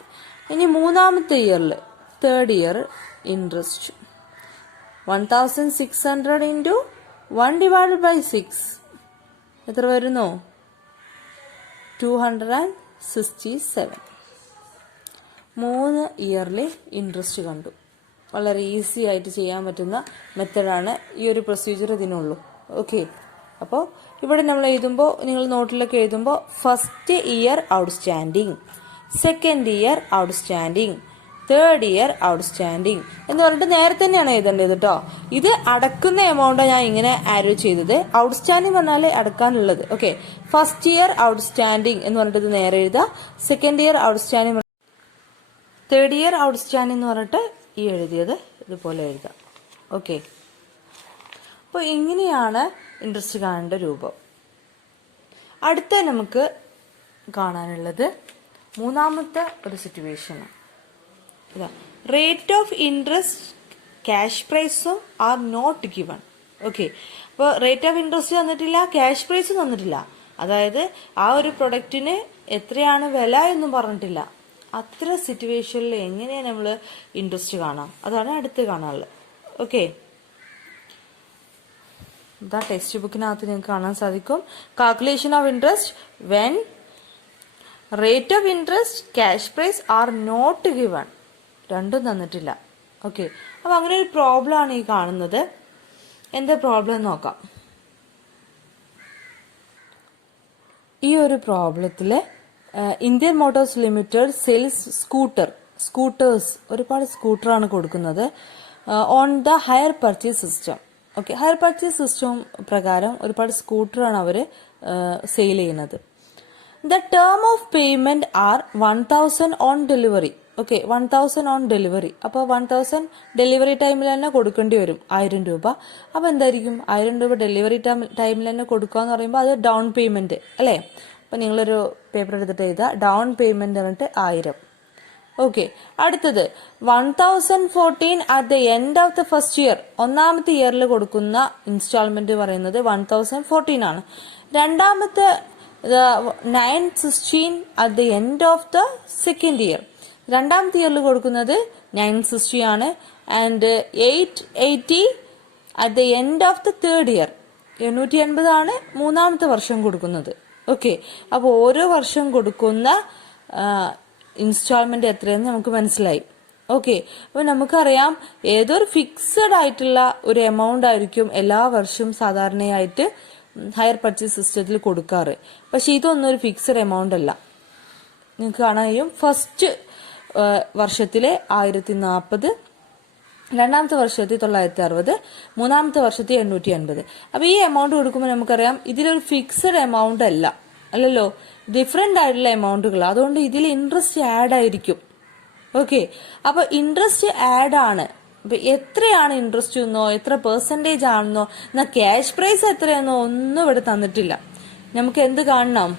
ഇനി മൂന്നാമത്തെ ഇയറിൽ, third year interest 1,600 into 1 divide by 6 എത്ര വരുന്നു? 267. 3 ഇയറിലെ ഇൻട്രസ്റ്റ് കണ്ടു. വളരെ ഈസി ആയിട്ട് ചെയ്യാൻ പറ്റുന്ന മെത്തഡാണ്. ഈ ഒരു പ്രൊസീജിയർ ഇതിനുള്ളൂ. ഓക്കെ, അപ്പോൾ ഇവിടെ നമ്മൾ എഴുതുമ്പോൾ, നിങ്ങൾ നോട്ടിലൊക്കെ എഴുതുമ്പോൾ first year outstanding, second year outstanding, third year outstanding എന്ന് പറഞ്ഞിട്ട് നേരത്തെ തന്നെയാണ് എഴുതേണ്ടത് കേട്ടോ. ഇത് അടക്കുന്ന എമൗണ്ടാണ് ഞാൻ ഇങ്ങനെ ആരോ ചെയ്തത്. ഔട്ട്സ്റ്റാൻഡിങ് പറഞ്ഞാൽ അടക്കാനുള്ളത്. ഓക്കെ, ഫസ്റ്റ് ഇയർ ഔട്ട്സ്റ്റാൻഡിങ് എന്ന് പറഞ്ഞിട്ട് ഇത് നേരെ എഴുതുക. Second year outstanding, third year outstanding എന്ന് പറഞ്ഞിട്ട് ഈ എഴുതിയത് ഇതുപോലെ എഴുതാം. ഓക്കെ, അപ്പോൾ ഇങ്ങനെയാണ് ഇൻട്രസ്റ്റ് കാണേണ്ട രൂപം. അടുത്ത നമുക്ക് കാണാനുള്ളത് മൂന്നാമത്തെ ഒരു സിറ്റുവേഷനാണ്. റേറ്റ് ഓഫ് ഇൻട്രസ്റ്റ് ക്യാഷ് പ്രൈസും ആർ നോട്ട് ഗിവൺ. ഓക്കെ, അപ്പോൾ റേറ്റ് ഓഫ് ഇൻട്രസ്റ്റ് തന്നിട്ടില്ല, ക്യാഷ് പ്രൈസ് തന്നിട്ടില്ല. അതായത് ആ ഒരു പ്രൊഡക്റ്റിന് എത്രയാണ് വില എന്നും പറഞ്ഞിട്ടില്ല. അത്ര സിറ്റുവേഷനിൽ എങ്ങനെയാണ് നമ്മൾ ഇൻട്രസ്റ്റ് കാണാം, അതാണ് അടുത്ത് കാണാനുള്ളത്. ഓക്കെ, ഇതാ ടെക്സ്റ്റ് ബുക്കിനകത്ത് നിങ്ങൾക്ക് കാണാൻ സാധിക്കും. Calculation of interest when rate of interest cash price are not given. രണ്ടും തന്നിട്ടില്ല. ഓക്കെ, അപ്പൊ അങ്ങനെ ഒരു പ്രോബ്ലം ആണ് ഈ കാണുന്നത്. എന്താ പ്രോബ്ലം നോക്കാം. ഈ ഒരു പ്രോബ്ലത്തില് Indian motors limited sales scooters, ഒരുപാട് സ്കൂട്ടറാണ് കൊടുക്കുന്നത് on the hire purchase system. Okay, hire purchase system പ്രകാരം ഒരുപാട് സ്കൂട്ടറാണ് അവർ സെയിൽ ചെയ്യുന്നത്. The term of payment are 1,000 on delivery. Okay, 1,000 on delivery. അപ്പോൾ 1,000 ഡെലിവറി ടൈമിൽ തന്നെ കൊടുക്കേണ്ടി വരും, 1000 രൂപ. അപ്പോൾ എന്തായിരിക്കും? 1000 രൂപ ഡെലിവറി ടൈമിൽ തന്നെ കൊടുക്കുക എന്ന് പറയുമ്പോൾ അത് ഡൗൺ പേയ്മെന്റ് അല്ലേ? അപ്പം നിങ്ങളൊരു പേപ്പർ എടുത്തിട്ട് എഴുതുക, ഡൗൺ പേയ്മെന്റ് പറഞ്ഞിട്ട് 1000. ഓക്കെ, അടുത്തത് 1,014 at the end of the first year. ഒന്നാമത്തെ ഇയറിൽ കൊടുക്കുന്ന ഇൻസ്റ്റാൾമെന്റ് പറയുന്നത് 1,014 ആണ്. രണ്ടാമത്തെ 916 at the end of the second year. രണ്ടാമത്തെ ഇയറിൽ കൊടുക്കുന്നത് 960 ആണ്. And 880 at the end of the third year. 880 ആണ് മൂന്നാമത്തെ വർഷം കൊടുക്കുന്നത്. ഓക്കെ, അപ്പോൾ ഓരോ വർഷം കൊടുക്കുന്ന ഇൻസ്റ്റാൾമെന്റ് എത്രയെന്ന് നമുക്ക് മനസ്സിലായി. ഓക്കെ, അപ്പോൾ നമുക്കറിയാം ഏതൊരു ഫിക്സഡ് ആയിട്ടുള്ള ഒരു എമൗണ്ട് ആയിരിക്കും എല്ലാ വർഷവും സാധാരണയായിട്ട് ഹയർ പർച്ചേസ് സിസ്റ്റത്തിൽ കൊടുക്കാറ്. പക്ഷെ ഇതൊന്നും ഒരു ഫിക്സഡ് എമൗണ്ട് അല്ല. നിങ്ങൾക്ക് കാണാൻ കഴിയും, ഫസ്റ്റ് വർഷത്തിലെ 1040, രണ്ടാമത്തെ വർഷത്തിൽ 960, മൂന്നാമത്തെ വർഷത്തിൽ 880. അപ്പൊ ഈ എമൗണ്ട് കൊടുക്കുമ്പോൾ നമുക്കറിയാം ഇതിലൊരു ഫിക്സഡ് എമൗണ്ട് അല്ലല്ലോ, ഡിഫറെന്റ് ആയിട്ടുള്ള എമൗണ്ടുകൾ. അതുകൊണ്ട് ഇതിൽ ഇൻട്രസ്റ്റ് ആഡ് ആയിരിക്കും. ഓക്കെ, അപ്പൊ ഇൻട്രസ്റ്റ് ആഡ് ആണ്. അപ്പൊ എത്രയാണ് ഇൻട്രസ്റ്റ് എന്നോ എത്ര പെർസെന്റേജ് ആണെന്നോ എന്നാ ക്യാഷ് പ്രൈസ് എത്രയെന്നോ ഒന്നും ഇവിടെ തന്നിട്ടില്ല. നമുക്ക് എന്ത് കാണണം?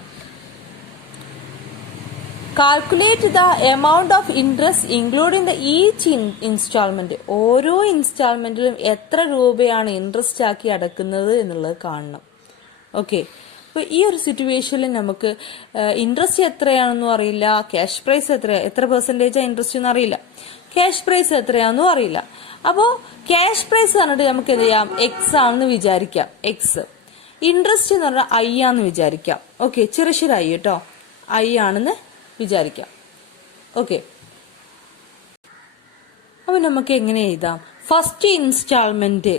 Calculate the amount of interest including the each instalment. ഓരോ ഇൻസ്റ്റാൾമെന്റിലും എത്ര രൂപയാണ് ഇൻട്രസ്റ്റ് ആക്കി അടക്കുന്നത് എന്നുള്ളത് കാണണം. ഓക്കെ, അപ്പൊ ഈ ഒരു സിറ്റുവേഷനിൽ നമുക്ക് ഇൻട്രസ്റ്റ് എത്രയാണെന്നും അറിയില്ല, ക്യാഷ് പ്രൈസ് എത്ര പെർസെന്റേജ് ഇൻട്രസ്റ്റ് എന്ന് അറിയില്ല, ക്യാഷ് പ്രൈസ് എത്രയാണെന്നും അറിയില്ല. അപ്പോ ക്യാഷ് പ്രൈസ് പറഞ്ഞിട്ട് നമുക്ക് എന്ത് ചെയ്യാം? എക്സ് ആണെന്ന് വിചാരിക്കാം. എക്സ്. ഇൻട്രസ്റ്റ് എന്ന് പറഞ്ഞാൽ ഐ ആണെന്ന് വിചാരിക്കാം. ഓക്കെ, ചെറിയ ഐ കേട്ടോ, ഐ ആണെന്ന് വിചാരിക്കാം. ഓക്കെ, അപ്പൊ നമുക്ക് എങ്ങനെ എഴുതാം? ഫസ്റ്റ് ഇൻസ്റ്റാൾമെന്റ്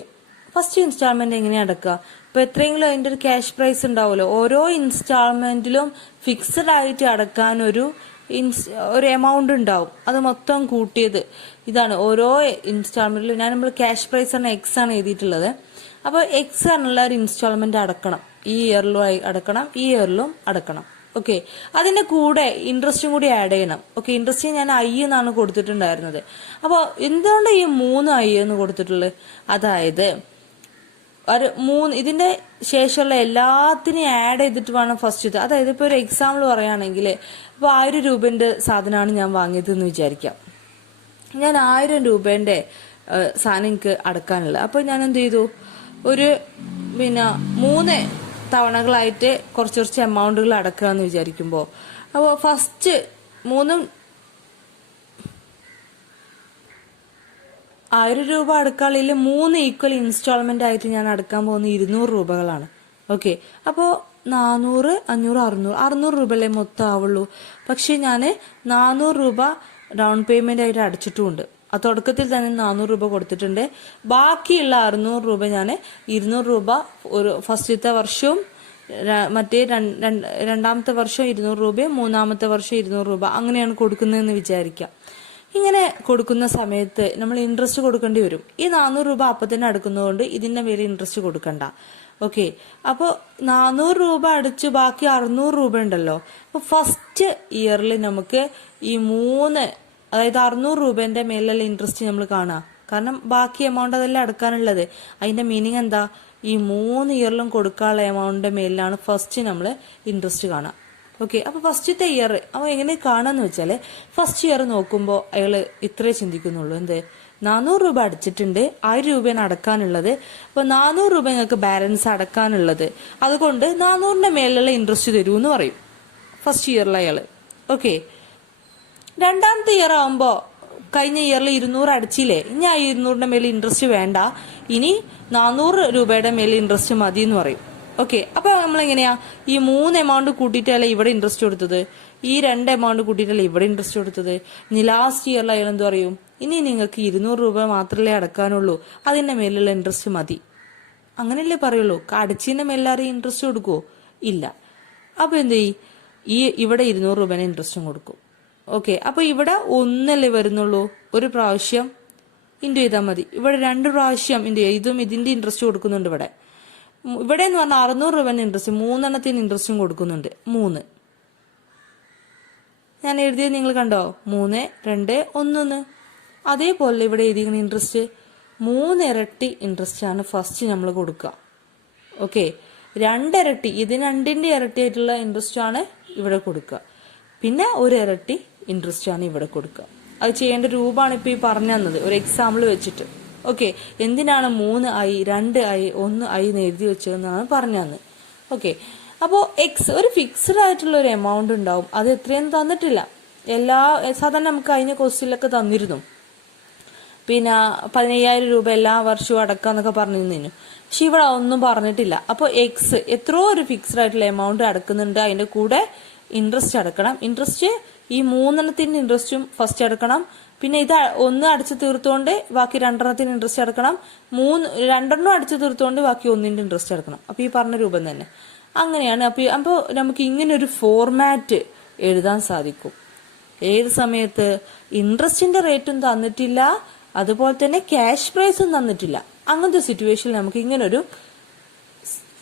എങ്ങനെ അടക്കുക? ഇപ്പൊ എത്രയെങ്കിലും അതിന്റെ ഒരു ക്യാഷ് പ്രൈസ് ഉണ്ടാവുമല്ലോ. ഓരോ ഇൻസ്റ്റാൾമെന്റിലും ഫിക്സഡ് ആയിട്ട് അടക്കാൻ ഒരു എമൗണ്ട് ഉണ്ടാവും. അത് മൊത്തം കൂട്ടിയത് ഇതാണ്. ഓരോ ഇൻസ്റ്റാൾമെന്റിലും നമ്മൾ ക്യാഷ് പ്രൈസ് ആണ് എക്സ് ആണ് എഴുതിയിട്ടുള്ളത്. അപ്പോൾ എക്സ് ആണുള്ള ഒരു ഇൻസ്റ്റാൾമെന്റ് അടക്കണം. ഈ ഇയറിലും അടക്കണം, ഈ ഇയറിലും അടക്കണം. ഓക്കെ, അതിന്റെ കൂടെ ഇൻട്രസ്റ്റും കൂടി ആഡ് ചെയ്യണം. ഓക്കെ, ഇൻട്രസ്റ്റ് ഞാൻ ഐ എന്നാണ് കൊടുത്തിട്ടുണ്ടായിരുന്നത്. അപ്പോൾ എന്തുകൊണ്ട് ഈ 3 ഐ എന്ന് കൊടുത്തിട്ടുള്ളത്? അതായത് ഇതിന്റെ ശേഷമുള്ള എല്ലാത്തിനെയും ആഡ് ചെയ്തിട്ട് വേണം ഫസ്റ്റ് ഇത്. അതായത് ഇപ്പൊ ഒരു എക്സാമ്പിൾ പറയുകയാണെങ്കിൽ ഇപ്പൊ 1000 രൂപന്റെ സാധനമാണ് ഞാൻ വാങ്ങിയത് എന്ന് വിചാരിക്കാം. ഞാൻ 1000 രൂപന്റെ സാധനം എനിക്ക് അടക്കാനുള്ളത്. അപ്പൊ ഞാൻ എന്ത് ചെയ്തു, ഒരു 3 തവണകളായിട്ട് കുറച്ച് എമൗണ്ടുകൾ അടക്കുക എന്ന് വിചാരിക്കുമ്പോ, അപ്പോൾ ഫസ്റ്റ് 1000 രൂപ അടക്കാളിൽ 3 ഈക്വൽ ഇൻസ്റ്റാൾമെന്റ് ആയിട്ട് ഞാൻ അടക്കാൻ പോകുന്ന 200 രൂപകളാണ്. ഓക്കെ, അപ്പോ 400, 500, 600 രൂപയല്ലേ മൊത്തം ആവുള്ളൂ. പക്ഷെ ഞാൻ 400 രൂപ ഡൗൺ പേയ്മെന്റ് ആയിട്ട് അടച്ചിട്ടുമുണ്ട്. ആ തുടക്കത്തിൽ തന്നെ 400 രൂപ കൊടുത്തിട്ടുണ്ട്. ബാക്കിയുള്ള 600 രൂപ ഞാൻ 200 രൂപ ഒരു ഫസ്റ്റത്തെ വർഷവും രണ്ടാമത്തെ വർഷം 200 രൂപയും 3-ാമത്തെ വർഷം 200 രൂപ അങ്ങനെയാണ് കൊടുക്കുന്നതെന്ന് വിചാരിക്കാം. ഇങ്ങനെ കൊടുക്കുന്ന സമയത്ത് നമ്മൾ ഇൻട്രസ്റ്റ് കൊടുക്കേണ്ടി വരും. ഈ 400 രൂപ അപ്പൊ തന്നെ അടക്കുന്നതുകൊണ്ട് ഇതിന്റെ മേലെ ഇൻട്രസ്റ്റ് കൊടുക്കണ്ട. ഓക്കെ, അപ്പൊ 400 രൂപ അടിച്ച് ബാക്കി 600 രൂപ ഉണ്ടല്ലോ. അപ്പൊ ഫസ്റ്റ് ഇയറിൽ നമുക്ക് ഈ 3, അതായത് 600 രൂപന്റെ മേലുള്ള ഇൻട്രസ്റ്റ് നമ്മൾ കാണാം. കാരണം ബാക്കി എമൗണ്ട് അതെല്ലാം അടക്കാനുള്ളത്. അതിന്റെ മീനിങ് എന്താ, ഈ 3 ഇയറിലും കൊടുക്കാനുള്ള എമൗണ്ടിന്റെ മേലിലാണ് ഫസ്റ്റ് നമ്മൾ ഇൻട്രസ്റ്റ് കാണാം. ഓക്കെ, അപ്പൊ ഫസ്റ്റത്തെ ഇയർ അവ എങ്ങനെ കാണാന്ന് വെച്ചാല്, ഫസ്റ്റ് ഇയർ നോക്കുമ്പോൾ അയാള് ഇത്രേ ചിന്തിക്കുന്നുള്ളൂ, എന്ത് 400 രൂപ അടച്ചിട്ടുണ്ട്, 1000 രൂപയാണ് അടക്കാനുള്ളത്. അപ്പൊ 400 രൂപ നിങ്ങൾക്ക് ബാലൻസ് അടക്കാനുള്ളത്, അതുകൊണ്ട് 400ന്റെ മേലുള്ള ഇൻട്രസ്റ്റ് തരൂ എന്ന് പറയും ഫസ്റ്റ് ഇയറിൽ അയാള്. ഓക്കെ, രണ്ടാമത്തെ ഇയർ ആവുമ്പോ കഴിഞ്ഞ ഇയറിൽ 200 അടച്ചില്ലേ, ഇനി ആ 200ന്റെ മേലെ ഇൻട്രസ്റ്റ് വേണ്ട, ഇനി 400 രൂപയുടെ മേലെ ഇൻട്രസ്റ്റ് മതി എന്ന് പറയും. ഓക്കെ, അപ്പൊ നമ്മളെങ്ങനെയാ ഈ 3 എമൗണ്ട് കൂട്ടിയിട്ടല്ല ഇവിടെ ഇൻട്രസ്റ്റ് കൊടുത്തത്, ഈ 2 എമൗണ്ട് കൂട്ടിയിട്ടല്ല ഇവിടെ ഇൻട്രസ്റ്റ് കൊടുത്തത്. ഇനി ലാസ്റ്റ് ഇയറിൽ അയാൾ എന്ത് പറയും, ഇനി നിങ്ങൾക്ക് 200 രൂപ മാത്രമല്ലേ അടക്കാനുള്ളൂ, അതിന്റെ മേലുള്ള ഇൻട്രസ്റ്റ് മതി, അങ്ങനെയല്ലേ പറയുള്ളൂ. അടച്ചതിന്റെ മേലാരും ഇൻട്രസ്റ്റ് കൊടുക്കുവോ? ഇല്ല. അപ്പൊ എന്ത് ചെയ്യും, ഇവിടെ 200 രൂപേനെ ഇൻട്രസ്റ്റും കൊടുക്കും. ഓക്കെ, അപ്പൊ ഇവിടെ ഒന്നല്ലേ വരുന്നുള്ളൂ, ഒരു പ്രാവശ്യം ഇൻറ്റു ചെയ്താൽ മതി. ഇവിടെ 2 പ്രാവശ്യം ഇൻറ്റു ചെയ്യുക, ഇതും ഇതിന്റെ ഇൻട്രസ്റ്റ് കൊടുക്കുന്നുണ്ട്. ഇവിടെ എന്ന് പറഞ്ഞാൽ 600 രൂപേന്റെ ഇൻട്രസ്റ്റ് 3 എണ്ണത്തിന് ഇൻട്രസ്റ്റും കൊടുക്കുന്നുണ്ട്. 3 ഞാൻ എഴുതിയത് നിങ്ങൾ കണ്ടോ, 3, 2, 1. അതേപോലെ ഇവിടെ എഴുതിയിരിക്കുന്ന ഇൻട്രസ്റ്റ് 3 ഇരട്ടി ഇൻട്രസ്റ്റ് ആണ് ഫസ്റ്റ് നമ്മൾ കൊടുക്കുക. ഓക്കെ, 2 ഇരട്ടി, ഇതിന് 2ന്റെ ഇരട്ടി ആയിട്ടുള്ള ഇൻട്രസ്റ്റ് ആണ് ഇവിടെ കൊടുക്കുക. പിന്നെ 1 ഇരട്ടി ഇൻട്രസ്റ്റ് ആണ് ഇവിടെ കൊടുക്കുക. അത് ചെയ്യേണ്ട രൂപമാണ് ഇപ്പൊ ഈ പറഞ്ഞു തന്നത് ഒരു എക്സാമ്പിൾ വെച്ചിട്ട്. ഓക്കെ, എന്തിനാണ് 3 ആയി 2 ആയി 1 ആയി എന്ന് എഴുതി വെച്ചതെന്നാണ് പറഞ്ഞു തന്നത്. ഓക്കെ, അപ്പോ ഒരു ഫിക്സ്ഡ് ആയിട്ടുള്ള ഒരു എമൗണ്ട് ഉണ്ടാവും, അത് എത്രയെന്ന് തന്നിട്ടില്ല. സാധാരണ നമുക്ക് കഴിഞ്ഞ ക്വസ്റ്റ്യനിലൊക്കെ തന്നിരുന്നു, 15,000 രൂപ എല്ലാ വർഷവും അടക്കാന്നൊക്കെ പറഞ്ഞിരുന്നു. പക്ഷെ ഇവിടെ ഒന്നും പറഞ്ഞിട്ടില്ല. അപ്പൊ എത്രയോ ഒരു ഫിക്സ്ഡ് ആയിട്ടുള്ള എമൗണ്ട് അടക്കുന്നുണ്ട്, അതിന്റെ കൂടെ ഇൻട്രസ്റ്റ് അടക്കണം. ഇൻട്രസ്റ്റ് ഈ 3 എണ്ണത്തിന്റെ ഇൻട്രസ്റ്റും ഫസ്റ്റ് അടക്കണം. പിന്നെ ഇത് 1 അടിച്ചു തീർത്തുകൊണ്ട് ബാക്കി 2 എണ്ണത്തിന് ഇൻട്രസ്റ്റ് അടക്കണം. 2 അടിച്ചു തീർത്തുകൊണ്ട് ബാക്കി 1ന്റെ ഇൻട്രസ്റ്റ് അടക്കണം. അപ്പൊ ഈ പറഞ്ഞ രൂപം തന്നെ അങ്ങനെയാണ്. അപ്പൊ നമുക്ക് ഇങ്ങനെ ഒരു ഫോർമാറ്റ് എഴുതാൻ സാധിക്കും. ഏത് സമയത്ത് ഇൻട്രസ്റ്റിന്റെ റേറ്റും തന്നിട്ടില്ല, അതുപോലെ തന്നെ ക്യാഷ് പ്രൈസും തന്നിട്ടില്ല. അങ്ങനത്തെ സിറ്റുവേഷനിൽ നമുക്ക് ഇങ്ങനെ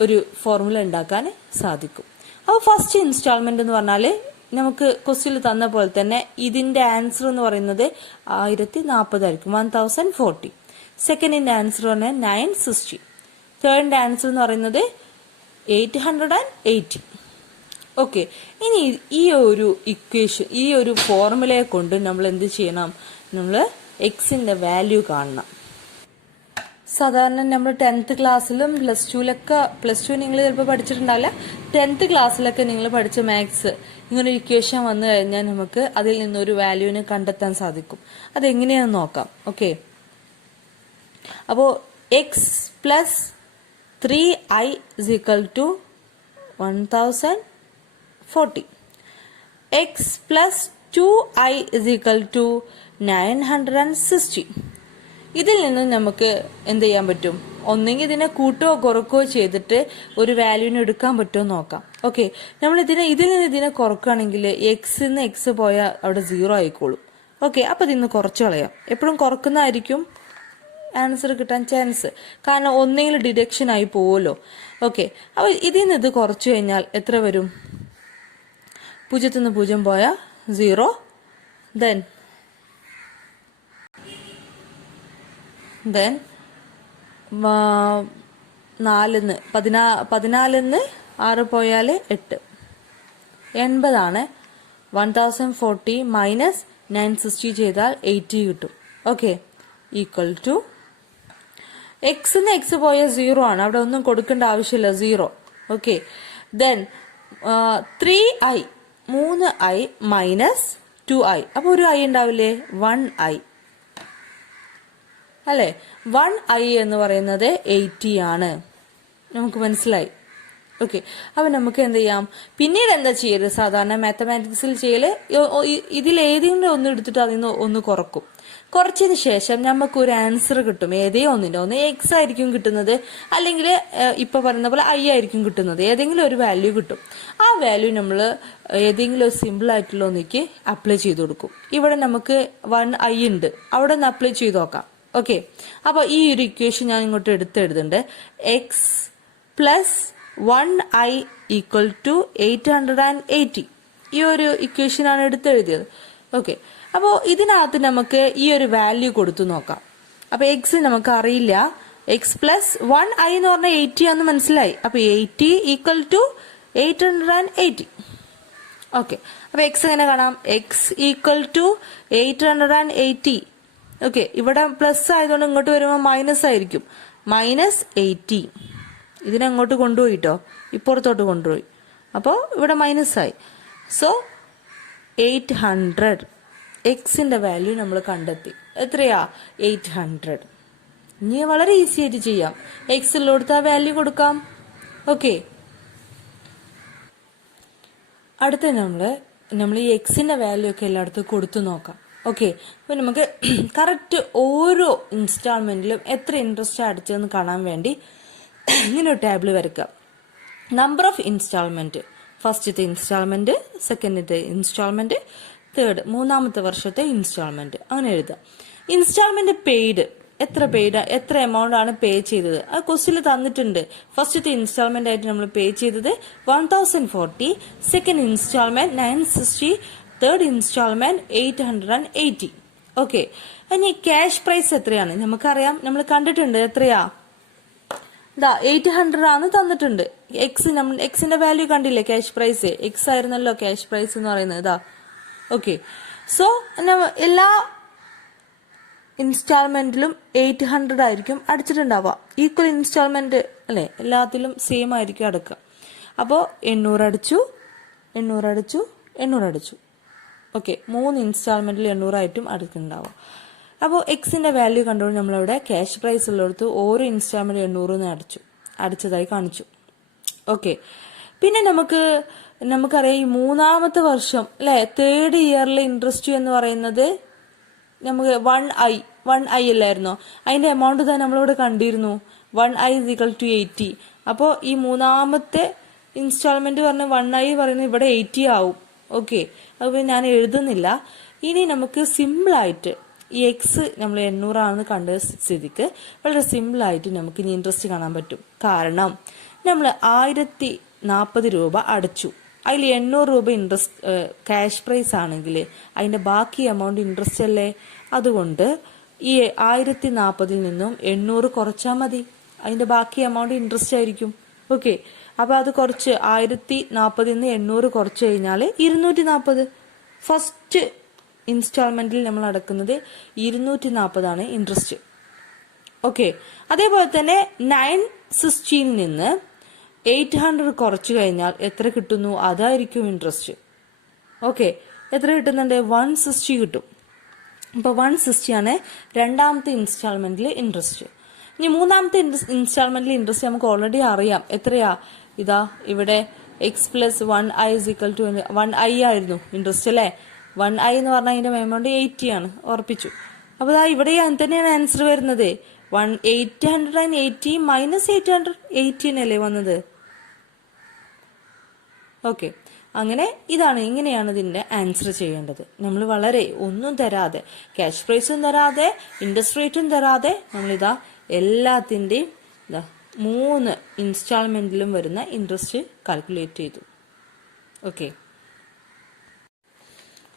ഒരു ഫോർമുല ഉണ്ടാക്കാൻ സാധിക്കും. അപ്പോൾ ഫസ്റ്റ് ഇൻസ്റ്റാൾമെന്റ് എന്ന് പറഞ്ഞാല് നമുക്ക് ക്വസ്റ്റ്യനിൽ തന്ന പോലെ തന്നെ ഇതിന്റെ ആൻസർ എന്ന് പറയുന്നത് 1040 ആയിരിക്കും, 1040. സെക്കൻഡിന്റെ ആൻസർ പറഞ്ഞാൽ 960. തേർഡിന്റെ ആൻസർ എന്ന് പറയുന്നത് 880. ഓക്കെ, ഇനി ഈ ഒരു ഇക്വേഷൻ, ഈ ഒരു ഫോർമുലയെ കൊണ്ട് നമ്മൾ എന്ത് ചെയ്യണം, നമ്മൾ എക്സിന്റെ വാല്യൂ കാണണം. സാധാരണ നമ്മൾ 10th ക്ലാസ്സിലും പ്ലസ് ടു നിങ്ങൾ ചിലപ്പോൾ പഠിച്ചിട്ടുണ്ടാവില്ല, 10th ക്ലാസ്സിലൊക്കെ നിങ്ങൾ പഠിച്ച മാത്സ് ഇങ്ങനെ ഇക്വേഷൻ വന്നു കഴിഞ്ഞാൽ നമുക്ക് അതിൽ നിന്നൊരു വാല്യൂവിനെ കണ്ടെത്താൻ സാധിക്കും. അതെങ്ങനെയാണെന്ന് നോക്കാം. ഓക്കെ, അപ്പോ X plus 3i = 1040, X plus 2i = 960. ഇതിൽ നിന്ന് നമുക്ക് എന്ത് ചെയ്യാൻ പറ്റും, ഒന്നെങ്കിൽ ഇതിനെ കൂട്ടുകയോ കുറക്കുകയോ ചെയ്തിട്ട് ഒരു വാല്യൂവിനെ എടുക്കാൻ പറ്റുമോ നോക്കാം. ഓക്കെ, നമ്മൾ ഇതിൽ നിന്ന് ഇതിനെ കുറക്കുകയാണെങ്കിൽ എക്സിന്ന് എക്സ് പോയാൽ അവിടെ 0 ആയിക്കോളും. ഓക്കെ, അപ്പൊ ഇതിന്ന് കുറച്ച് കളയാം. എപ്പോഴും കുറക്കുന്നതായിരിക്കും ആൻസർ കിട്ടാൻ ചാൻസ്, കാരണം ഒന്നെങ്കിൽ ഡിഡക്ഷൻ ആയി പോവുമല്ലോ. ഓക്കെ, അപ്പൊ ഇതിൽ നിന്ന് ഇത് കുറച്ചു കഴിഞ്ഞാൽ എത്ര വരും, 0 നിന്ന് 0 പോയാൽ 0, then 960 4 14 6 പോയാൽ 8 80 1040 മൈനസ് 960 ചെയ്താൽ 80 കിട്ടും. ഓക്കെ, ഈക്വൽ ടു എക്സിന് എക്സ് പോയ 0 ആണ്, അവിടെ ഒന്നും കൊടുക്കേണ്ട ആവശ്യമില്ല, 0. Okay, then 3i 3i minus 2i, അപ്പോൾ ഒരു i ഉണ്ടാവില്ലേ, 1i അല്ലെ. 1i എന്ന് പറയുന്നത് 80 ആണ്, നമുക്ക് മനസ്സിലായി. ഓക്കെ, അപ്പൊ നമുക്ക് എന്ത് ചെയ്യാം, പിന്നീട് എന്താ ചെയ്യരുത്, സാധാരണ മാത്തമാറ്റിക്സിൽ ചെയ്യല് ഇതിൽ ഏതെങ്കിലും ഒന്ന് എടുത്തിട്ട് അതിൽ നിന്ന് ഒന്ന് കുറക്കും. കുറച്ചതിന് ശേഷം നമുക്ക് ഒരു ആൻസർ കിട്ടും, ഒന്ന് എക്സ് ആയിരിക്കും കിട്ടുന്നത്, അല്ലെങ്കിൽ ഇപ്പൊ പറയുന്ന പോലെ ഐ ആയിരിക്കും കിട്ടുന്നത്, ഏതെങ്കിലും ഒരു വാല്യൂ കിട്ടും. ആ വാല്യൂ നമ്മൾ ഏതെങ്കിലും ഒരു സിമ്പിൾ ആയിട്ടുള്ള ഒന്നിക്ക് അപ്ലൈ ചെയ്ത് കൊടുക്കും. ഇവിടെ നമുക്ക് 1i ഉണ്ട്, അവിടെ ഒന്ന് അപ്ലൈ ചെയ്ത് നോക്കാം. ഓക്കെ, അപ്പൊ ഈ ഒരു ഇക്വേഷൻ ഞാൻ ഇങ്ങോട്ട് എഴുതുന്നുണ്ട്, X plus 1i equal to 880. ഈ ഒരു ഇക്വേഷനാണ് എടുത്തെഴുതിയത്. ഓക്കെ, അപ്പോൾ ഇതിനകത്ത് നമുക്ക് ഈ ഒരു വാല്യൂ കൊടുത്തു നോക്കാം. അപ്പൊ എക്സ് നമുക്ക് അറിയില്ല, എക്സ് പ്ലസ് 1i എന്ന് പറഞ്ഞാൽ 80 ആണെന്ന് മനസ്സിലായി. അപ്പൊ 80 ഈക്വൽ ടു 880. ഓക്കെ, അപ്പൊ എക്സ് എങ്ങനെ കാണാം, എക്സ് ഈക്വൽ ടു 880. ഓക്കെ, ഇവിടെ പ്ലസ് ആയതുകൊണ്ട് ഇങ്ങോട്ട് വരുമ്പോൾ മൈനസ് ആയിരിക്കും, -80. ഇതിനങ്ങോട്ട് കൊണ്ടുപോയിട്ടോ, ഇപ്പുറത്തോട്ട് കൊണ്ടുപോയി, അപ്പോൾ ഇവിടെ മൈനസ് ആയി. സോ 800 എക്സിന്റെ വാല്യൂ നമ്മൾ കണ്ടെത്തി. എത്രയാ, 800. ഇനി വളരെ ഈസി ആയിട്ട് ചെയ്യാം, എക്സിലോടുത്ത് ആ വാല്യൂ കൊടുക്കാം. ഓക്കെ, അടുത്ത നമ്മൾ ഈ എക്സിന്റെ വാല്യൂ ഒക്കെ എല്ലായിടത്തും കൊടുത്തു നോക്കാം. ഓക്കെ, അപ്പൊ നമുക്ക് കറക്റ്റ് ഓരോ ഇൻസ്റ്റാൾമെന്റിലും എത്ര ഇൻട്രസ്റ്റ് അടിച്ചതെന്ന് കാണാൻ വേണ്ടി ഇങ്ങനെ ഒരു ടേബിൾ വരയ്ക്കാം. നമ്പർ ഓഫ് ഇൻസ്റ്റാൾമെന്റ്, ഫസ്റ്റത്തെ ഇൻസ്റ്റാൾമെന്റ്, സെക്കൻഡത്തെ ഇൻസ്റ്റാൾമെന്റ്, തേർഡ് മൂന്നാമത്തെ വർഷത്തെ ഇൻസ്റ്റാൾമെന്റ്, അങ്ങനെ എഴുതാം. ഇൻസ്റ്റാൾമെന്റ് പെയ്ഡ്, എത്ര എമൗണ്ട് ആണ് പേ ചെയ്തത്, അത് ക്വസ്റ്റ്യനിൽ തന്നിട്ടുണ്ട്. ഫസ്റ്റത്തെ ഇൻസ്റ്റാൾമെന്റ് ആയിട്ട് നമ്മൾ പേ ചെയ്തത് 1040, second instalment 960, third instalment 880. Okay, ഇനി ക്യാഷ് പ്രൈസ് എത്രയാണ് നമുക്കറിയാം, നമ്മൾ കണ്ടിട്ടുണ്ട്. എത്രയാ, 800 ആണ് തന്നിട്ടുണ്ട്. എക്സിന്റെ വാല്യൂ കണ്ടില്ലേ, ക്യാഷ് പ്രൈസ് എക്സ് ആയിരുന്നല്ലോ ക്യാഷ് പ്രൈസ് എന്ന് പറയുന്നത്. ഓക്കെ, സോ എല്ലാ ഇൻസ്റ്റാൾമെന്റിലും 800 ആയിരിക്കും അടിച്ചിട്ടുണ്ടാവുക. ഈക്വൽ ഇൻസ്റ്റാൾമെന്റ് അല്ലെ, എല്ലാത്തിലും സെയിം ആയിരിക്കും അടക്കുക. അപ്പോൾ 800 അടിച്ചു, 800 അടിച്ചു. ഓക്കെ, 3 ഇൻസ്റ്റാൾമെന്റിൽ 800 ആയിട്ടും അടക്കുന്നുണ്ടാവും. അപ്പോൾ എക്സിന്റെ വാല്യൂ കണ്ടുകൊണ്ട് നമ്മളവിടെ ക്യാഷ് പ്രൈസ് ഉള്ളിടത്ത് ഓരോ ഇൻസ്റ്റാൾമെന്റ് 800 അടിച്ചതായി കാണിച്ചു. ഓക്കെ, പിന്നെ നമുക്കറിയാം ഈ മൂന്നാമത്തെ വർഷം അല്ലെ, തേർഡ് ഇയറിലെ ഇൻട്രസ്റ്റ് എന്ന് പറയുന്നത് നമുക്ക് 1i അല്ലായിരുന്നോ, അതിന്റെ എമൗണ്ട് തന്നെ നമ്മളിവിടെ കണ്ടിരുന്നു, 1i = 80. അപ്പോൾ ഈ മൂന്നാമത്തെ ഇൻസ്റ്റാൾമെന്റ് പറഞ്ഞ 1i പറയുന്നത് ഇവിടെ 80 ആവും. ഓക്കെ, അപ്പോൾ ഞാൻ എഴുതുന്നില്ല. ഇനി നമുക്ക് സിമ്പിളായിട്ട് ഈ എക്സ് നമ്മൾ 800 ആണെന്ന് കണ്ട സ്ഥിതിക്ക് വളരെ സിമ്പിളായിട്ട് നമുക്ക് ഇനി ഇൻട്രസ്റ്റ് കാണാൻ പറ്റും. കാരണം നമ്മൾ 1040 രൂപ അടച്ചു, അതിൽ 800 രൂപ ഇൻട്രസ്റ്റ് ക്യാഷ് പ്രൈസ് ആണെങ്കിൽ അതിന്റെ ബാക്കി എമൗണ്ട് ഇൻട്രസ്റ്റ് അല്ലേ. അതുകൊണ്ട് ഈ 1040 നിന്നും 800 കുറച്ചാൽ മതി, അതിന്റെ ബാക്കി എമൗണ്ട് ഇൻട്രസ്റ്റ് ആയിരിക്കും. ഓക്കെ, അപ്പൊ അത് കുറച്ച് 1040 നിന്ന് 800 കുറച്ച് കഴിഞ്ഞാൽ 240. ഫസ്റ്റ് ഇൻസ്റ്റാൾമെന്റിൽ നമ്മൾ അടക്കുന്നത് 240 ആണ് ഇൻട്രസ്റ്റ്. ഓക്കെ, അതേപോലെ തന്നെ 960 നിന്ന് 800 കുറച്ചു കഴിഞ്ഞാൽ എത്ര കിട്ടുന്നു, അതായിരിക്കും ഇൻട്രസ്റ്റ്. ഓക്കെ, എത്ര കിട്ടുന്നുണ്ട്, 160 കിട്ടും. അപ്പൊ 160 ആണ് രണ്ടാമത്തെ ഇൻസ്റ്റാൾമെന്റിൽ ഇൻട്രസ്റ്റ്. ഇനി മൂന്നാമത്തെ ഇൻസ്റ്റാൾമെന്റിൽ ഇൻട്രസ്റ്റ് നമുക്ക് ഓൾറെഡി അറിയാം. എത്രയാ, ഇതാ ഇവിടെ എക്സ് പ്ലസ് 1i = 1i ആയിരുന്നു ഇൻട്രസ്റ്റ് അല്ലെ. 1i എന്ന് പറഞ്ഞാൽ അതിന്റെ എമൗണ്ട് 80 ആണ്, ഉറപ്പിച്ചു. അപ്പൊ ഇവിടെ തന്നെയാണ് ആൻസർ വരുന്നത്. 880 മൈനസ് 880 അല്ലേ വന്നത്. ഓക്കെ, അങ്ങനെ ഇങ്ങനെയാണ് ഇതിന്റെ ആൻസർ ചെയ്യേണ്ടത്. നമ്മൾ വളരെ ഒന്നും തരാതെ, ക്യാഷ് പ്രൈസും തരാതെ, ഇൻട്രസ്റ്റ് റേറ്റും തരാതെ, നമ്മളിതാ എല്ലാത്തിന്റെയും 3 ഇൻസ്റ്റാൾമെന്റിലും വരുന്ന ഇൻട്രസ്റ്റ് കാൽക്കുലേറ്റ് ചെയ്തു. ഓക്കെ,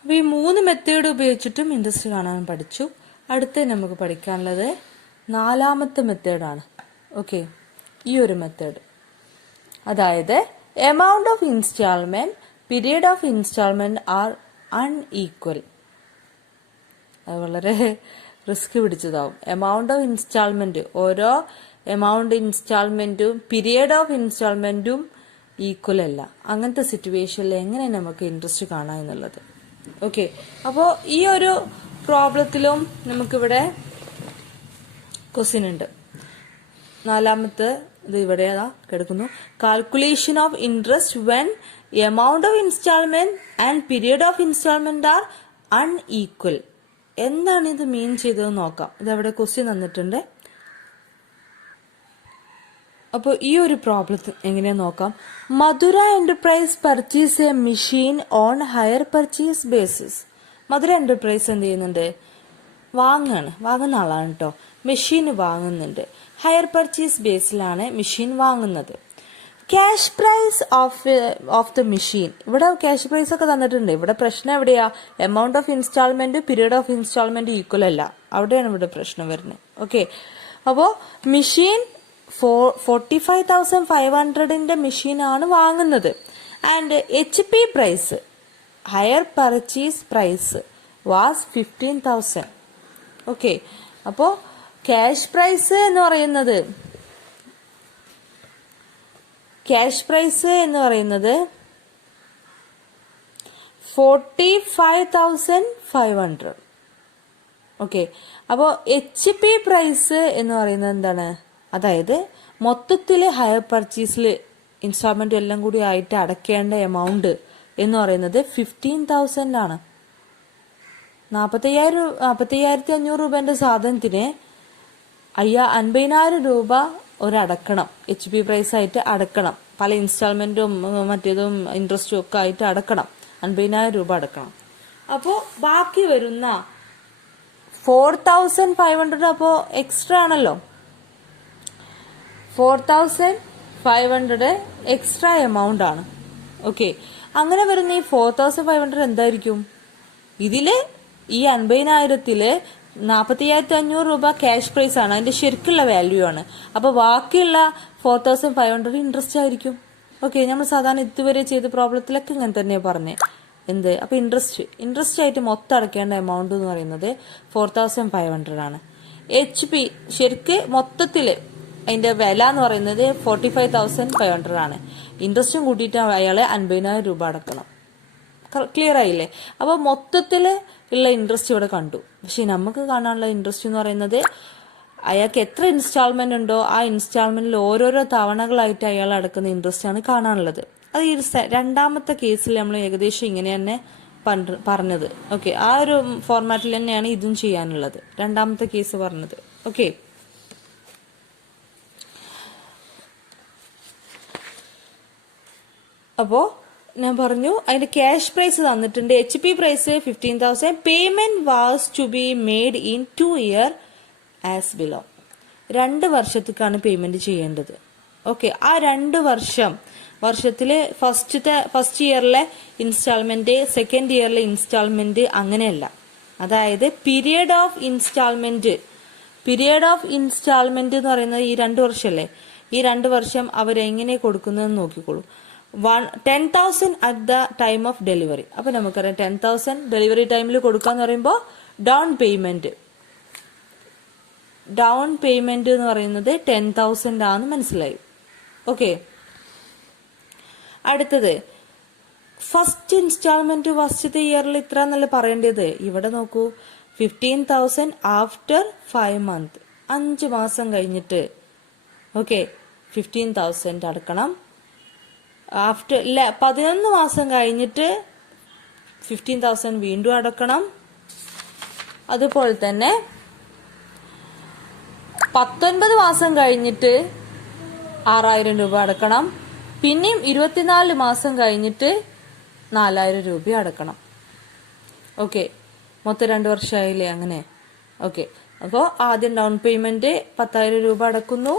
അപ്പൊ ഈ 3 മെത്തേഡ് ഉപയോഗിച്ചിട്ടും ഇൻട്രസ്റ്റ് കാണാൻ പഠിച്ചു. അടുത്ത് നമുക്ക് പഠിക്കാനുള്ളത് 4ാമത്തെ മെത്തേഡാണ്. ഓക്കെ, ഈ ഒരു മെത്തേഡ്. അതായത് amount of instalment, period of instalment are unequal. അത് വളരെ റിസ്ക് പിടിച്ചതാവും. എമൗണ്ട് ഓഫ് ഇൻസ്റ്റാൾമെന്റ്, ഓരോ എമൗണ്ട് ഇൻസ്റ്റാൾമെന്റും പീരിയഡ് ഓഫ് ഇൻസ്റ്റാൾമെന്റും ഈക്വൽ അല്ല. അങ്ങനത്തെ സിറ്റുവേഷനിൽ എങ്ങനെ നമുക്ക് ഇൻട്രസ്റ്റ് കാണാം എന്നുള്ളത്. ഓക്കെ, അപ്പോൾ ഈ ഒരു പ്രോബ്ലത്തിലും നമുക്കിവിടെ ക്വസ്റ്റ്യൻ ഉണ്ട്. നാലാമത്തെ ഇത് ഇവിടെ കിടക്കുന്നു. Calculation of interest when amount of instalment and period of instalment are unequal. എന്താണ് ഇത് മീൻ ചെയ്തത് നോക്കാം. ഇതവിടെ ക്വസ്റ്റ്യൻ തന്നിട്ടുണ്ട്. അപ്പോൾ ഈ ഒരു പ്രോബ്ലം എങ്ങനെയാ നോക്കാം. Madhura enterprise purchase a machine on hire purchase basis. Madhura enterprise എന്ത് ചെയ്യുന്നുണ്ട്? വാങ്ങുന്ന ആളാണ് കേട്ടോ. മെഷീൻ വാങ്ങുന്നുണ്ട്. ഹയർ പർച്ചേസ് ബേസിലാണ് മെഷീൻ വാങ്ങുന്നത്. Cash price of the machine. ഇവിടെ ക്യാഷ് പ്രൈസ് ഒക്കെ തന്നിട്ടുണ്ട്. ഇവിടെ പ്രശ്നം എവിടെയാ? Amount of instalment period of instalment equal അല്ല. അവിടെയാണ് ഇവിടെ പ്രശ്നം വരുന്നത്. ഓക്കെ, അപ്പോ മെഷീൻ 45,500 മെഷീനാണ് വാങ്ങുന്നത്. And HP price, hire purchase price was 15,000. Okay, അപ്പോ ക്യാഷ് പ്രൈസ് എന്ന് പറയുന്നത് 45,500. ഓക്കെ, അപ്പോ HP പ്രൈസ് എന്ന് പറയുന്നത് എന്താണ്? അതായത് മൊത്തത്തില് ഹയർ പർച്ചേസിൽ ഇൻസ്റ്റാൾമെന്റ് എല്ലാം കൂടി ആയിട്ട് അടയ്ക്കേണ്ട എമൗണ്ട് എന്ന് പറയുന്നത് 15,000 ആണ്. 45,500 രൂപന്റെ സാധനത്തിന് 50,000 രൂപ ഒരടക്കണം. HP പ്രൈസ് ആയിട്ട് അടക്കണം. പല ഇൻസ്റ്റാൾമെന്റും മറ്റേതും ഇൻട്രസ്റ്റും ഒക്കെ ആയിട്ട് അടക്കണം. 50,000 രൂപ അടക്കണം. അപ്പോ ബാക്കി വരുന്ന 4,500 അപ്പോ എക്സ്ട്രാ ആണല്ലോ. 4,500 എക്സ്ട്രാ എമൗണ്ട് ആണ്. ഓക്കെ, അങ്ങനെ വരുന്ന ഈ 4,500 എന്തായിരിക്കും? ഇതില് ഈ 50,000-ത്തില് 45,500 രൂപ ക്യാഷ് പ്രൈസ് ആണ്, അതിന്റെ ശരിക്കുള്ള വാല്യൂ ആണ്. അപ്പൊ ബാക്കിയുള്ള 4,500 ഇൻട്രസ്റ്റ് ആയിരിക്കും. ഓക്കെ, നമ്മൾ സാധാരണ ഇതുവരെ ചെയ്ത പ്രോബ്ലത്തിലൊക്കെ ഇങ്ങനെ തന്നെയാണ് പറഞ്ഞത്. എന്ത്? അപ്പൊ ഇൻട്രസ്റ്റ് ആയിട്ട് മൊത്തം അടയ്ക്കേണ്ട എമൗണ്ട് എന്ന് പറയുന്നത് 4,500 ആണ്. HP ശരിക്ക് മൊത്തത്തില് അതിന്റെ വില എന്ന് പറയുന്നത് 45,500 ആണ്. ഇൻട്രസ്റ്റും കൂട്ടിയിട്ട് അയാള് 50,000 രൂപ അടക്കണം. ക്ലിയർ ആയില്ലേ? അപ്പൊ മൊത്തത്തില് ഉള്ള ഇൻട്രസ്റ്റ് ഇവിടെ കണ്ടു. പക്ഷെ നമുക്ക് കാണാനുള്ള ഇൻട്രസ്റ്റ് എന്ന് പറയുന്നത് അയാൾക്ക് എത്ര ഇൻസ്റ്റാൾമെന്റ് ഉണ്ടോ ആ ഇൻസ്റ്റാൾമെന്റിൽ ഓരോരോ തവണകളായിട്ട് അയാൾ അടക്കുന്ന ഇൻട്രസ്റ്റ് ആണ് കാണാനുള്ളത്. അത് ഈ രണ്ടാമത്തെ കേസിൽ നമ്മൾ ഏകദേശം ഇങ്ങനെ തന്നെ പറഞ്ഞത്. ഓക്കെ, ആ ഒരു ഫോർമാറ്റിൽ തന്നെയാണ് ഇതും ചെയ്യാനുള്ളത്. രണ്ടാമത്തെ കേസ് പറഞ്ഞത്. ഓക്കെ, അപ്പോ ഞാൻ പറഞ്ഞു അതിന്റെ ക്യാഷ് പ്രൈസ് തന്നിട്ടുണ്ട്. HP price 15,000. Payment was to be made in 2 year as below. 2 വർഷത്തേക്കാണ് പേയ്മെന്റ് ചെയ്യേണ്ടത്. ഓക്കെ, ആ 2 വർഷത്തില് ഫസ്റ്റ് ഇയറിലെ ഇൻസ്റ്റാൾമെന്റ്, സെക്കൻഡ് ഇയറിലെ ഇൻസ്റ്റാൾമെന്റ് അങ്ങനെയല്ല. അതായത് പീരിയഡ് ഓഫ് ഇൻസ്റ്റാൾമെന്റ് എന്ന് പറയുന്നത് ഈ 2 വർഷമല്ലേ. ഈ 2 വർഷം അവരെങ്ങനെ കൊടുക്കുന്നതെന്ന് നോക്കിക്കോളൂ. 10,000 at the time of delivery. അപ്പൊ നമുക്കറിയാം 10,000 ഡെലിവറി ടൈമിൽ കൊടുക്കാന്ന് പറയുമ്പോൾ ഡൗൺ പേയ്മെന്റ് എന്ന് പറയുന്നത് 10,000 ആണെന്ന് മനസ്സിലായി. ഓക്കെ, അടുത്തത് ഫസ്റ്റ് ഇൻസ്റ്റാൾമെന്റ് ഫസ്റ്റത്തെ ഇയറിൽ ഇത്ര എന്നല്ല പറയേണ്ടത്. ഇവിടെ നോക്കൂ, 15,000 ആഫ്റ്റർ 5 months, 5 മാസം കഴിഞ്ഞിട്ട്. ഓക്കെ, 15,000 അടക്കണം. ആഫ്റ്റർ 11 മാസം കഴിഞ്ഞിട്ട് 15,000 വീണ്ടും അടക്കണം. അതുപോലെ തന്നെ 19 മാസം കഴിഞ്ഞിട്ട് 6,000 രൂപ അടക്കണം. പിന്നെയും 24 മാസം കഴിഞ്ഞിട്ട് 4,000 രൂപ അടക്കണം. ഓക്കെ, മൊത്തം 2 വർഷമായില്ലേ അങ്ങനെ. ഓക്കെ, അപ്പോൾ ആദ്യം ഡൗൺ പേയ്മെന്റ് 10,000 രൂപ അടക്കുന്നു.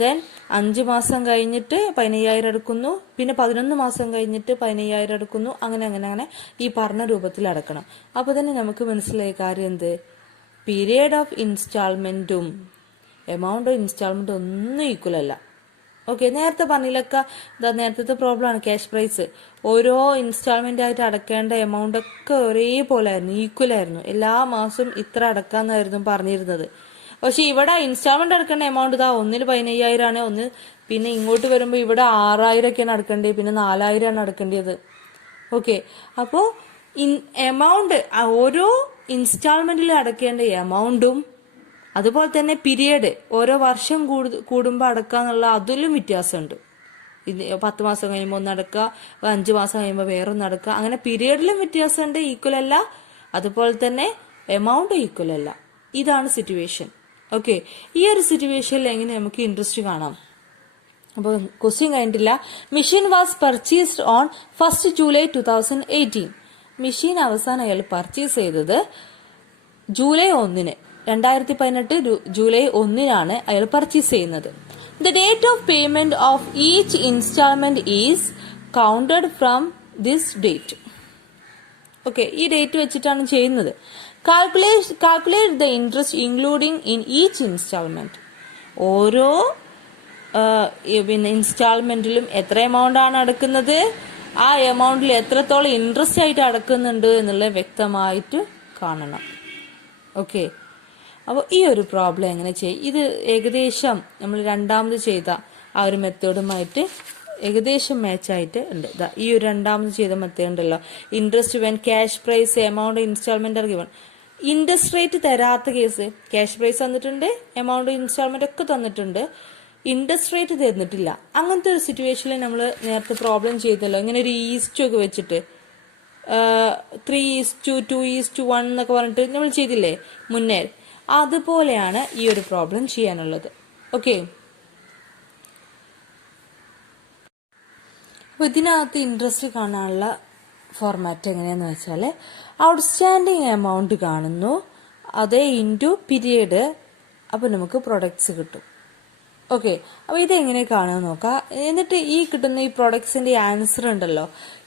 ദെൻ 5 മാസം കഴിഞ്ഞിട്ട് 15,000 അടക്കുന്നു. പിന്നെ 11 മാസം കഴിഞ്ഞിട്ട് 15,000 അടക്കുന്നു. അങ്ങനെ ഈ പറഞ്ഞ രൂപത്തിൽ അടക്കണം. അപ്പൊ തന്നെ നമുക്ക് മനസ്സിലായ കാര്യം എന്ത്? പീരിയഡ് ഓഫ് ഇൻസ്റ്റാൾമെന്റും എമൗണ്ട് ഓഫ് ഇൻസ്റ്റാൾമെന്റ് ഒന്നും ഈക്വൽ അല്ല. ഓക്കെ, നേരത്തെ പറഞ്ഞില്ലൊക്കെ നേരത്തെ പ്രോബ്ലം ആണ്. ക്യാഷ് പ്രൈസ് ഓരോ ഇൻസ്റ്റാൾമെന്റ് ആയിട്ട് അടക്കേണ്ട എമൗണ്ട് ഒക്കെ ഒരേപോലെ ആയിരുന്നു, ഈക്വൽ ആയിരുന്നു. എല്ലാ മാസവും ഇത്ര അടക്കാന്നായിരുന്നു പറഞ്ഞിരുന്നത്. പക്ഷെ ഇവിടെ ഇൻസ്റ്റാൾമെന്റ് അടക്കേണ്ട എമൗണ്ട് ഇതാ ഒന്നിന് 15,000 ആണ്, ഒന്ന് പിന്നെ ഇങ്ങോട്ട് വരുമ്പോൾ ഇവിടെ 6,000 ഒക്കെയാണ് അടക്കേണ്ടത്, പിന്നെ 4,000 ആണ് അടക്കേണ്ടത്. ഓക്കെ, അപ്പോ എമൗണ്ട് ഓരോ ഇൻസ്റ്റാൾമെന്റിൽ അടക്കേണ്ട എമൗണ്ടും അതുപോലെ തന്നെ പീരിയഡ് ഓരോ വർഷം കൂടുമ്പോൾ അടക്കാന്നുള്ള അതിലും വ്യത്യാസമുണ്ട്. 10 മാസം കഴിയുമ്പോൾ ഒന്ന് അടക്കുക, 5 മാസം കഴിയുമ്പോൾ വേറൊന്ന് അടക്കുക, അങ്ങനെ പീരിയഡിലും വ്യത്യാസമുണ്ട്, ഈക്വൽ അല്ല. അതുപോലെ തന്നെ എമൗണ്ട് ഈക്വൽ അല്ല. ഇതാണ് സിറ്റുവേഷൻ. ഓക്കെ, ഈ ഒരു സിറ്റുവേഷനിൽ എങ്ങനെ നമുക്ക് ഇൻട്രസ്റ്റ് കാണാം? അപ്പോൾ ക്വസ്റ്റ്യൻ കഴിഞ്ഞിട്ടില്ല. Machine was purchased on 1 July 2018. Machine അവസാനം അയാൾ പർച്ചേസ് ചെയ്തത് ജൂലൈ 1-ന് 2018 ജൂലൈ 1-നാണ് അയാൾ പർച്ചേസ് ചെയ്യുന്നത്. The date of payment of each instalment is counted from this date. Okay, ഈ ഡേറ്റ് വെച്ചിട്ടാണ് ചെയ്യുന്നത്. Calculate the interest including in each instalment. ഓരോ ഇൻസ്റ്റാൾമെന്റിലും എത്ര എമൗണ്ട് ആണ് അടക്കുന്നത്, ആ എമൗണ്ടിൽ എത്രത്തോളം ഇൻട്രസ്റ്റ് ആയിട്ട് അടക്കുന്നുണ്ട് എന്നുള്ളത് വ്യക്തമായിട്ട് കാണണം. ഓക്കെ, അപ്പോൾ ഈ ഒരു പ്രോബ്ലം എങ്ങനെ ചെയ്യും? ഇത് ഏകദേശം നമ്മൾ രണ്ടാമത് ചെയ്ത ആ ഒരു മെത്തേഡുമായിട്ട് ഏകദേശം മാച്ചായിട്ട് ഉണ്ട്. ഈ ഒരു രണ്ടാമത് ചെയ്ത മെത്തേഡ് ഉണ്ടല്ലോ, interest when cash price amount instalment are given. Interest rate തരാത്ത കേസ്, ക്യാഷ് പ്രൈസ് തന്നിട്ടുണ്ട്, എമൗണ്ട് ഇൻസ്റ്റാൾമെന്റ് ഒക്കെ തന്നിട്ടുണ്ട്, ഇൻട്രസ്റ്റ് റേറ്റ് തന്നിട്ടില്ല. അങ്ങനത്തെ ഒരു സിറ്റുവേഷനിൽ നമ്മൾ നേരത്തെ പ്രോബ്ലം ചെയ്തല്ലോ, ഇങ്ങനെ ഒരു ഈസ്റ്റു ഒക്കെ വെച്ചിട്ട് 3:2:1 എന്നൊക്കെ പറഞ്ഞിട്ട് നമ്മൾ ചെയ്തില്ലേ മുന്നേ, അതുപോലെയാണ് ഈ ഒരു പ്രോബ്ലം ചെയ്യാനുള്ളത്. ഓക്കെ, അപ്പൊ ഇതിനകത്ത് ഇൻട്രസ്റ്റ് കാണാനുള്ള ഫോർമാറ്റ് എങ്ങനെയാന്ന് വെച്ചാൽ, ഔട്ട്സ്റ്റാൻഡിങ് എമൗണ്ട് കാണുന്നു, അതേ ഇൻറ്റു പീരിയഡ്, അപ്പൊ നമുക്ക് പ്രൊഡക്ട്സ് കിട്ടും. ഓക്കെ, അപ്പൊ ഇതെങ്ങനെ കാണുമെന്ന് നോക്കാം. എന്നിട്ട് ഈ കിട്ടുന്ന ഈ പ്രൊഡക്ട്സിന്റെ ആൻസർ ഉണ്ടല്ലോ,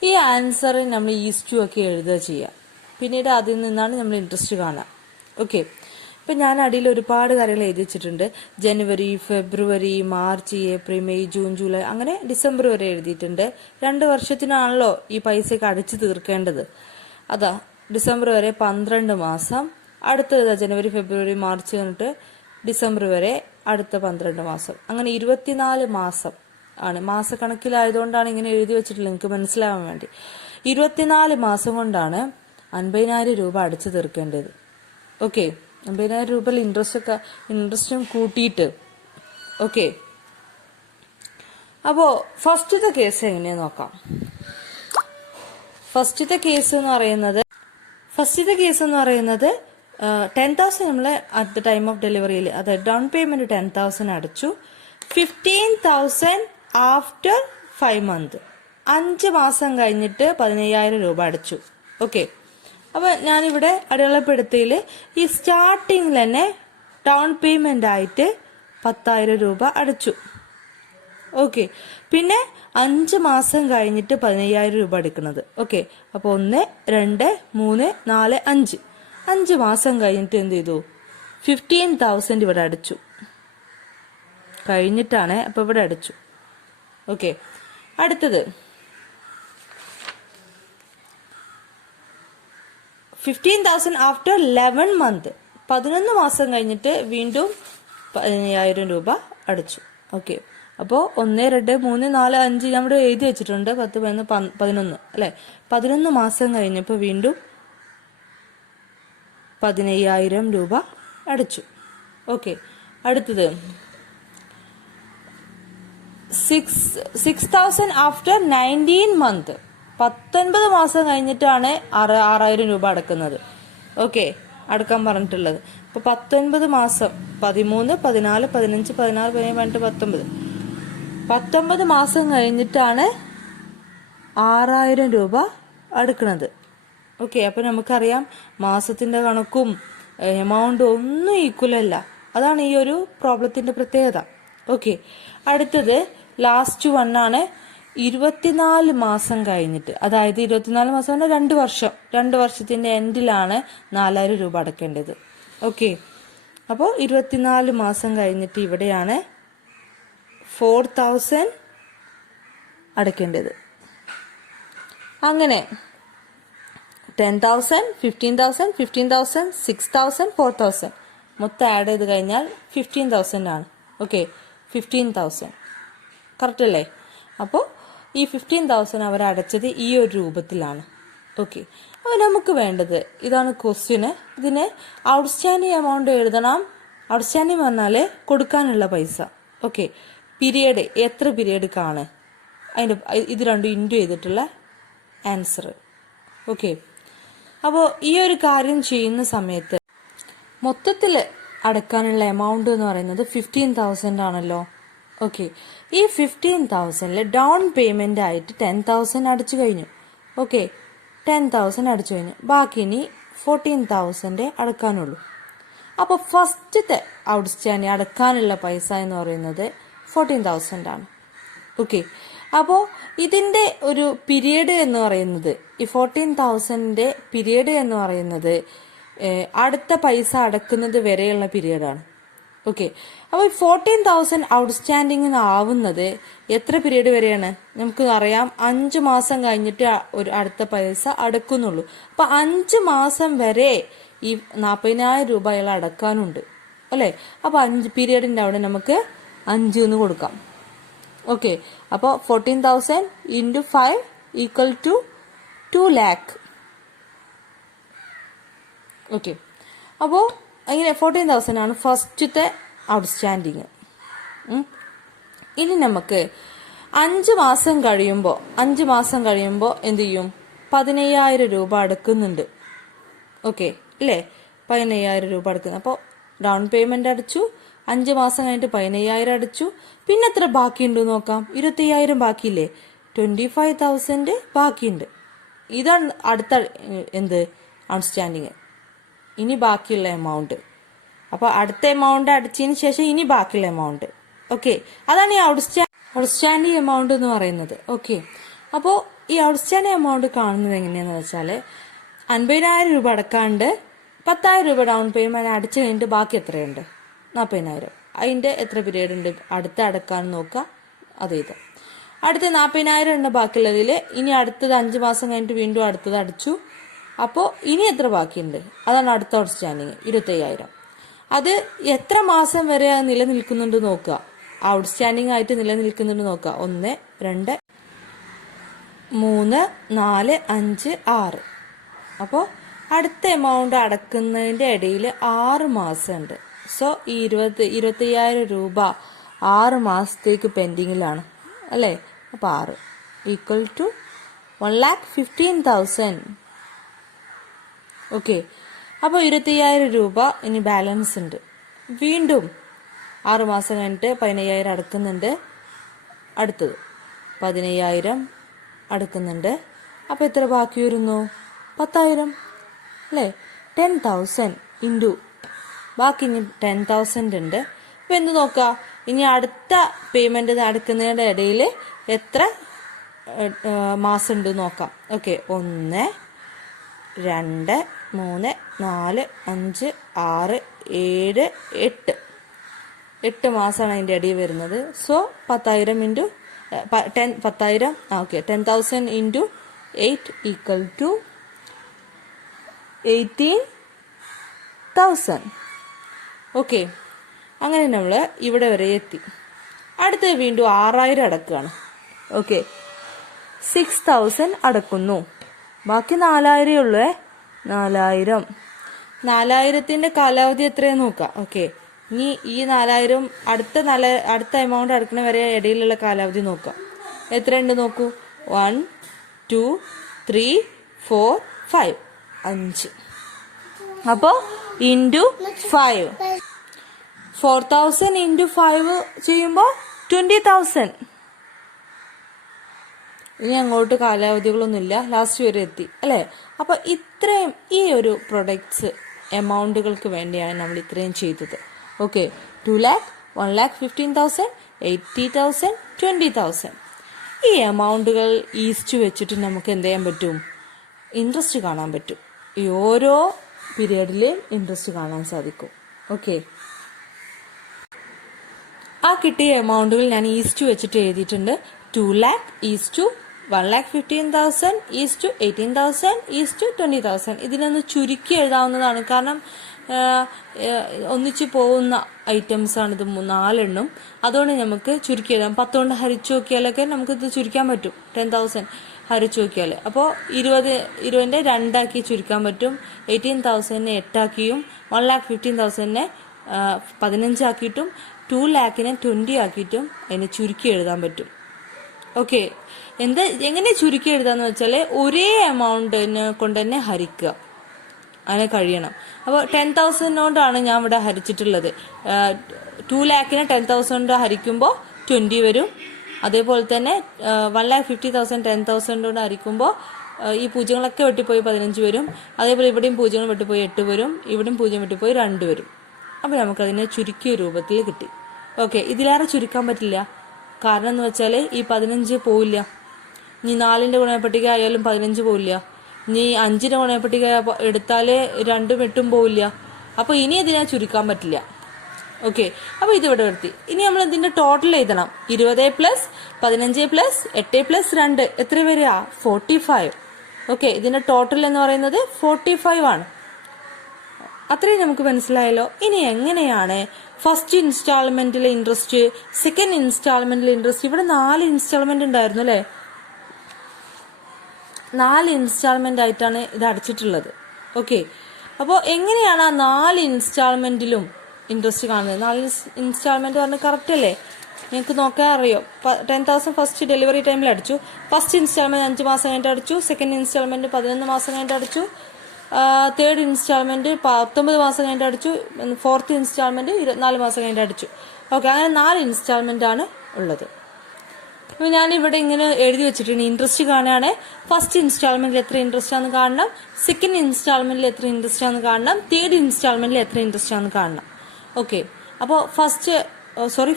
ഈ ആൻസർ നമ്മൾ ഈസ്റ്റു ഒക്കെ എഴുതുക ചെയ്യാം. പിന്നീട് അതിൽ നിന്നാണ് നമ്മൾ ഇൻട്രസ്റ്റ് കാണുക. ഓക്കെ, ഇപ്പൊ ഞാൻ അടിയിൽ ഒരുപാട് കാര്യങ്ങൾ എഴുതി വെച്ചിട്ടുണ്ട്. ജനുവരി, ഫെബ്രുവരി, March, April, May, June, July, അങ്ങനെ ഡിസംബർ വരെ എഴുതിയിട്ടുണ്ട്. 2 വർഷത്തിനാണല്ലോ ഈ പൈസയൊക്കെ അടിച്ചു തീർക്കേണ്ടത്. അതാ ഡിസംബർ വരെ 12 മാസം, അടുത്തത് ജനുവരി, ഫെബ്രുവരി, മാർച്ച് എന്നിട്ട് ഡിസംബർ വരെ അടുത്ത 12 മാസം, അങ്ങനെ 24 മാസം ആണ്. മാസക്കണക്കിലായതുകൊണ്ടാണ് ഇങ്ങനെ എഴുതി വെച്ചിട്ടുള്ളത്, നിങ്ങൾക്ക് മനസ്സിലാവാൻ വേണ്ടി. 24 മാസം കൊണ്ടാണ് 50,000 രൂപ അടിച്ചു തീർക്കേണ്ടത്. ഓക്കെ, 50,000 രൂപയിൽ ഇൻട്രസ്റ്റും കൂട്ടിയിട്ട്. ഓക്കെ, അപ്പോ ഫസ്റ്റത്തെ കേസ് എങ്ങനെയാ നോക്കാം. ഫസ്റ്റത്തെ കേസ് എന്ന് പറയുന്നത് 10,000 നമ്മൾ അറ്റ് ദ ടൈം ഓഫ് ഡെലിവറിയിൽ, അതായത് ഡൗൺ പേയ്മെന്റ് 10,000 അടച്ചു. 15,000 ആഫ്റ്റർ 5 മന്ത്, 5 മാസം കഴിഞ്ഞിട്ട് 15,000 രൂപ അടച്ചു. ഓക്കെ, അപ്പൊ ഞാനിവിടെ അടയാളപ്പെടുത്തിയിൽ ഈ സ്റ്റാർട്ടിങ്ങിൽ തന്നെ ഡൗൺ പേയ്മെന്റ് ആയിട്ട് 10,000 രൂപ അടച്ചു. ഓക്കെ, പിന്നെ 5 മാസം കഴിഞ്ഞിട്ട് 15,000 രൂപ അടക്കുന്നത്. ഓക്കെ, അപ്പൊ 1, 2, 3, 4, 5 മാസം കഴിഞ്ഞിട്ട് എന്ത് ചെയ്തു, 15,000 ഇവിടെ അടച്ചു കഴിഞ്ഞിട്ടാണ്, അപ്പൊ ഇവിടെ അടച്ചു. ഓക്കെ, അടുത്തത് 15,000 ആഫ്റ്റർ 11 മന്ത്, 11 മാസം കഴിഞ്ഞിട്ട് വീണ്ടും 15,000 രൂപ അടച്ചു. ഓക്കെ, അപ്പോൾ 1, 2, 3, 4, 5 നമ്മുടെ എഴുതി വെച്ചിട്ടുണ്ട്. 10, 11 അല്ലെ, 11 മാസം കഴിഞ്ഞപ്പോൾ വീണ്ടും 15,000 രൂപ അടച്ചു. ഓക്കെ, അടുത്തത് 6,000 ആഫ്റ്റർ 19 മന്ത്, 19 മാസം കഴിഞ്ഞിട്ടാണ് 6,000 രൂപ അടക്കുന്നത്. ഓക്കെ, അടക്കാൻ പറഞ്ഞിട്ടുള്ളത്. ഇപ്പൊ 19 മാസം, 13, 14, 15, 16, 17, 18, 19 മാസം കഴിഞ്ഞിട്ടാണ് 6,000 രൂപ അടക്കുന്നത്. ഓക്കെ, അപ്പൊ നമുക്കറിയാം മാസത്തിന്റെ കണക്കും എമൗണ്ടും ഒന്നും ഈക്വൽ അല്ല. അതാണ് ഈ ഒരു പ്രോബ്ലത്തിന്റെ പ്രത്യേകത. ഓക്കെ, അടുത്തത് ലാസ്റ്റ് 1 ആണ്. 24 മാസം കഴിഞ്ഞിട്ട്, അതായത് 24 മാസം 2 വർഷം, 2 വർഷത്തിന്റെ എൻഡിലാണ് 4,000 രൂപ അടക്കേണ്ടത്. ഓക്കെ, അപ്പോൾ 24 മാസം കഴിഞ്ഞിട്ട് ഇവിടെയാണ് 4,000 അടയ്ക്കേണ്ടത്. അങ്ങനെ 10,000, 15,000, 15,000, 6,000, 4,000 മൊത്തം ആഡ് ചെയ്ത് കഴിഞ്ഞാൽ 15,000 ആണ്. ഓക്കെ, 15,000 കറക്റ്റ് അല്ലേ? അപ്പോൾ ഈ 15,000 അവർ അടച്ചത് ഈ ഒരു രൂപത്തിലാണ്. ഓക്കെ, അപ്പോൾ നമുക്ക് വേണ്ടത് ഇതാണ് ക്വസ്റ്റ്യന്. ഇതിന് ഔട്ട്സ്റ്റാൻഡിങ് എമൗണ്ട് എഴുതണം. ഔട്ട്സ്റ്റാൻഡിങ് പറഞ്ഞാൽ കൊടുക്കാനുള്ള പൈസ. ഓക്കെ, പീരിയഡ് എത്ര പീരിയഡ് കാണ്, അതിൻ്റെ ഇത് രണ്ടും ഇൻറ്റു ചെയ്തിട്ടുള്ള ആൻസർ. ഓക്കെ, അപ്പോൾ ഈ ഒരു കാര്യം ചെയ്യുന്ന സമയത്ത് മൊത്തത്തിൽ അടക്കാനുള്ള എമൗണ്ട് എന്ന് പറയുന്നത് 15,000 ആണല്ലോ. ഓക്കെ, ഈ 15,000 ഡൗൺ പേയ്മെന്റ് ആയിട്ട് 10,000 അടച്ചു കഴിഞ്ഞു. ഓക്കെ, 10,000 അടച്ചു കഴിഞ്ഞു. ബാക്കി ഇനി 14,000 അടക്കാനുള്ളൂ. അപ്പോൾ ഫസ്റ്റത്തെ ഔട്ട്സ്റ്റാൻഡിങ് അടക്കാനുള്ള പൈസ എന്ന് പറയുന്നത് 14,000 ആണ്. ഓക്കെ, അപ്പോൾ ഇതിന്റെ ഒരു പീരിയഡ് എന്ന് പറയുന്നത്, ഈ 14,000 പീരിയഡ് എന്ന് പറയുന്നത് അടുത്ത പൈസ അടക്കുന്നത് വരെയുള്ള പീരിയഡാണ്. ഓക്കെ, അപ്പോൾ 14,000 ഔട്ട്സ്റ്റാൻഡിങ് ആവുന്നത് എത്ര പീരിയഡ് വരെയാണ്? നമുക്ക് അറിയാം 5 മാസം കഴിഞ്ഞിട്ട് ഒരു അടുത്ത പൈസ അടക്കുന്നുള്ളൂ. അപ്പൊ 5 മാസം വരെ ഈ 40,000 രൂപ അയാൾ അടക്കാനുണ്ട് അല്ലെ? അപ്പൊ 5 പീരിയഡിന്റെ അവിടെ നമുക്ക് 5 എന്ന് കൊടുക്കാം. ഓക്കെ, അപ്പോൾ 14,000 into 5 equal to 2 lakh. Okay, അപ്പോൾ അങ്ങനെ 14,000 ആണ് ഫസ്റ്റത്തെ ഔട്ട്സ്റ്റാൻഡിങ്. ഇനി നമുക്ക് 5 മാസം കഴിയുമ്പോൾ എന്ത് ചെയ്യും? 15,000 രൂപ അടക്കുന്നുണ്ട്. ഓക്കെ അല്ലേ? 15,000 രൂപ അടക്കുന്നത്. അപ്പോൾ ഡൗൺ പേയ്മെന്റ് അടച്ചു, 5 മാസം കഴിഞ്ഞിട്ട് 15,000 അടച്ചു. പിന്നെ എത്ര ബാക്കിയുണ്ട് നോക്കാം. 25,000 ബാക്കിയില്ലേ? 25,000 ബാക്കിയുണ്ട്. ഇതാണ് അടുത്ത എന്ത് ഔട്ട്സ്റ്റാൻഡിങ്. ഇനി ബാക്കിയുള്ള എമൗണ്ട്. അപ്പോൾ അടുത്ത എമൗണ്ട് അടച്ചതിന് ശേഷം ഇനി ബാക്കിയുള്ള എമൗണ്ട്. ഓക്കെ, അതാണ് ഈ ഔട്ട്സ്റ്റാൻഡിങ് എമൗണ്ട് എന്ന് പറയുന്നത്. ഓക്കെ, അപ്പോൾ ഈ ഔട്ട്സ്റ്റാൻഡിങ് എമൗണ്ട് കാണുന്നത് എങ്ങനെയാന്ന് വെച്ചാൽ 50,000 രൂപ അടക്കാണ്ട് 10,000 രൂപ ഡൗൺ പേയ്മെന്റ് അടച്ചു കഴിഞ്ഞിട്ട് ബാക്കി എത്രയുണ്ട്? 40,000. അതിന്റെ എത്ര പീരീഡ് ഉണ്ട് അടുത്ത അടക്കാൻ നോക്കുക. അത് ഇത് അടുത്ത 40,000 ഉണ്ട് ബാക്കിയുള്ളതിൽ. ഇനി അടുത്തത് 5 മാസം കഴിഞ്ഞിട്ട് വീണ്ടും അടുത്തത് അടച്ചു. അപ്പോൾ ഇനി എത്ര ബാക്കിയുണ്ട്? അതാണ് അടുത്ത ഔട്ട്സ്റ്റാൻഡിങ് 25,000. അത് എത്ര മാസം വരെ നിലനിൽക്കുന്നുണ്ട് നോക്കുക. ഔട്ട്സ്റ്റാൻഡിങ് ആയിട്ട് നിലനിൽക്കുന്നുണ്ട് നോക്കുക. 1, 2, 3, 4, 5, 6. അപ്പോൾ അടുത്ത എമൗണ്ട് അടക്കുന്നതിന്റെ ഇടയിൽ 6 മാസം ഉണ്ട്. സോ ഈ 25,000 രൂപ 6 മാസത്തേക്ക് പെൻഡിങ്ങിലാണ് അല്ലേ? അപ്പോൾ 6 ഈക്വൽ ടു 1,15,000. ഓക്കെ, അപ്പോൾ 25,000 രൂപ ഇനി ബാലൻസ് ഉണ്ട്. വീണ്ടും 6 മാസം കഴിഞ്ഞിട്ട് 15,000 അടക്കുന്നുണ്ട്. അടുത്തത് 15,000 അടക്കുന്നുണ്ട്. അപ്പോൾ എത്ര ബാക്കി വരുന്നു? 10,000 അല്ലേ? 10,000 ഇൻറ്റു ബാക്കി ഇനി 10,000 ഉണ്ട്. ഇപ്പം എന്ത് നോക്കുക? ഇനി അടുത്ത പേയ്മെന്റ് അടക്കുന്നതിൻ്റെ ഇടയിൽ എത്ര മാസം ഉണ്ട് നോക്കാം. ഓക്കെ, 1, 2, 3, 4, 5, 6, 7, 8. 8 മാസമാണ് അതിൻ്റെ ഇടയിൽ വരുന്നത്. So 10,000 into 10,000. Okay, 10,000 into 8 equal to 18,000. Okay, അങ്ങനെ നമ്മൾ ഇവിടെ വരെ എത്തി. അടുത്ത് വീണ്ടും 6,000 അടക്കുകയാണ്. ഓക്കെ, 6,000 അടക്കുന്നു. ബാക്കി 4,000 ഉള്ളൂ. 4,000ത്തിന്റെ കാലാവധി എത്രയാന്ന് നോക്കാം. ഓക്കെ, ഇനി ഈ 4,000 അടുത്ത എമൗണ്ട് അടക്കുന്ന വരെ ഇടയിലുള്ള കാലാവധി നോക്കാം. എത്രയുണ്ട് നോക്കൂ. 1, 2, 3, 4, 5. 5. അപ്പോ ഇൻറ്റു 5. 4,000 ഇൻറ്റു 5 ചെയ്യുമ്പോൾ 20,000. ഇനി അങ്ങോട്ട് കാലാവധികളൊന്നുമില്ല. ലാസ്റ്റ് വരെ എത്തി അല്ലേ? അപ്പൊ ഇത്രയും ഈ ഒരു പ്രൊഡക്ട്സ് എമൗണ്ടുകൾക്ക് വേണ്ടിയാണ് നമ്മൾ ഇത്രയും ചെയ്തത്. Okay, 2 lakh, 1,15,000, 80,000, 20,000. ഈ എമൗണ്ടുകൾ ഈസ്റ്റ് വെച്ചിട്ട് നമുക്ക് എന്ത് ചെയ്യാൻ പറ്റും? ഇൻട്രസ്റ്റ് കാണാൻ പറ്റും. ഈ ഓരോ പീരിയഡിലെയും ഇൻട്രസ്റ്റ് കാണാൻ സാധിക്കും. ഓക്കെ, ആ കിട്ടിയ എമൗണ്ടുകൾ ഞാൻ ഈസ്റ്റ് വെച്ചിട്ട് എഴുതിയിട്ടുണ്ട്. 2 lakh is to 1,15,000 is to 18,000 is to 20,000. ഇതിനൊന്ന് ചുരുക്കി എഴുതാവുന്നതാണ്. കാരണം ഒന്നിച്ച് പോകുന്ന ഐറ്റംസ് ആണ് ഇത് 4 അതുകൊണ്ട് നമുക്ക് ചുരുക്കി എഴുതാം. 10 കൊണ്ട് ഹരിച്ചു നോക്കിയാലൊക്കെ നമുക്കിത് ചുരുക്കാൻ പറ്റും. 10,000 ഹരിച്ചു നോക്കിയാൽ അപ്പോൾ 20 2ആക്കി ചുരുക്കാൻ പറ്റും. 18,000 8ആക്കിയും 1,15,000 15 ആക്കിയിട്ടും 2 lakh 20 ആക്കിയിട്ടും അതിനെ ചുരുക്കി എഴുതാൻ പറ്റും. ഓക്കെ, എങ്ങനെ ചുരുക്കി എഴുതാന്ന് വെച്ചാൽ ഒരേ എമൗണ്ടിനെ കൊണ്ട് തന്നെ ഹരിക്കുക, അങ്ങനെ കഴിയണം. അപ്പോൾ 10,000 കൊണ്ടാണ് ഞാൻ ഇവിടെ ഹരിച്ചിട്ടുള്ളത്. 2 lakh 10,000 ഹരിക്കുമ്പോൾ 20 വരും. അതേപോലെ തന്നെ 1,50,000 10,000 കൊണ്ട് ഹരിക്കുമ്പോൾ ഈ പൂജ്യങ്ങളൊക്കെ വെട്ടിപ്പോയി 15 വരും. അതേപോലെ ഇവിടെയും പൂജ്യങ്ങൾ വെട്ടിപ്പോയി 8 വരും. ഇവിടെയും പൂജ്യം വെട്ടിപ്പോയി 2 വരും. അപ്പോൾ നമുക്കതിനെ ചുരുക്കിയ രൂപത്തിൽ കിട്ടി. ഓക്കെ, ഇതിലേറെ ചുരുക്കാൻ പറ്റില്ല. കാരണം എന്ന് വെച്ചാൽ ഈ 15 പോവില്ല. ഇനി 4ന്റെ ഗുണപട്ടിക ആയാലും 15 പോവില്ല. ഇനി 5ന്റെ ഗുണപട്ടിക എടുത്താൽ 2ഉം 8ഉം പോവില്ല. അപ്പോൾ ഇനി ഇതിനെ ചുരുക്കാൻ പറ്റില്ല. ഓക്കെ, അപ്പോൾ ഇതിവിടെ നിർത്തി. ഇനി നമ്മൾ ഇതിന്റെ ടോട്ടൽ എഴുതണം. 20 പ്ലസ് 15 പ്ലസ് 8 പ്ലസ് 2 എത്ര വരിക? 45. ഓക്കെ, ഇതിന്റെ ടോട്ടൽ എന്ന് പറയുന്നത് 45 ആണ്. അത്രയും നമുക്ക് മനസ്സിലായല്ലോ. ഇനി എങ്ങനെയാണ് ഫസ്റ്റ് ഇൻസ്റ്റാൾമെന്റിലെ ഇൻട്രസ്റ്റ്, സെക്കൻഡ് ഇൻസ്റ്റാൾമെന്റിലെ ഇൻട്രസ്റ്റ്? ഇവിടെ 4 ഇൻസ്റ്റാൾമെന്റ് ഉണ്ടായിരുന്നു അല്ലെ? 4 ഇൻസ്റ്റാൾമെന്റ് ആയിട്ടാണ് ഇത് അടച്ചിട്ടുള്ളത്. ഓക്കെ, അപ്പോൾ എങ്ങനെയാണ് ആ 4 ഇൻസ്റ്റാൾമെന്റിലും ഇൻട്രസ്റ്റ് കാണുന്നത്? 4 ഇൻസ്റ്റാൾമെന്റ് പറഞ്ഞാൽ കറക്റ്റ് അല്ലേ? നിങ്ങൾക്ക് നോക്കാൻ അറിയോ? 10,000 ഫസ്റ്റ് ഡെലിവറി ടൈമിൽ അടിച്ചു. ഫസ്റ്റ് ഇൻസ്റ്റാൾമെന്റ് 5 മാസം കഴിഞ്ഞിട്ട് അടിച്ചു. സെക്കൻഡ് ഇൻസ്റ്റാൾമെന്റ് 11 മാസം കഴിഞ്ഞിട്ട് അടിച്ചു. തേർഡ് ഇൻസ്റ്റാൾമെന്റ് 19 മാസം കഴിഞ്ഞിട്ട് അടിച്ചു. ഫോർത്ത് ഇൻസ്റ്റാൾമെന്റ് 24 മാസം കഴിഞ്ഞിട്ട് അടിച്ചു. ഓക്കെ, അങ്ങനെ 4 ഇൻസ്റ്റാൾമെന്റ് ആണ് ഉള്ളത്. അപ്പോൾ ഞാൻ ഇവിടെ ഇങ്ങനെ എഴുതി വെച്ചിട്ടുണ്ട്. ഇൻട്രസ്റ്റ് കാണുകയാണ്. ഫസ്റ്റ് ഇൻസ്റ്റാൾമെന്റിൽ എത്ര ഇൻട്രസ്റ്റ് ആണെന്ന് കാണണം, സെക്കൻഡ് ഇൻസ്റ്റാൾമെന്റിൽ എത്ര ഇൻട്രസ്റ്റ് ആണെന്ന് കാണണം, തേർഡ് ഇൻസ്റ്റാൾമെന്റിൽ എത്ര ഇൻട്രസ്റ്റ് ആണെന്ന് കാണണം. ഓക്കെ, അപ്പോൾ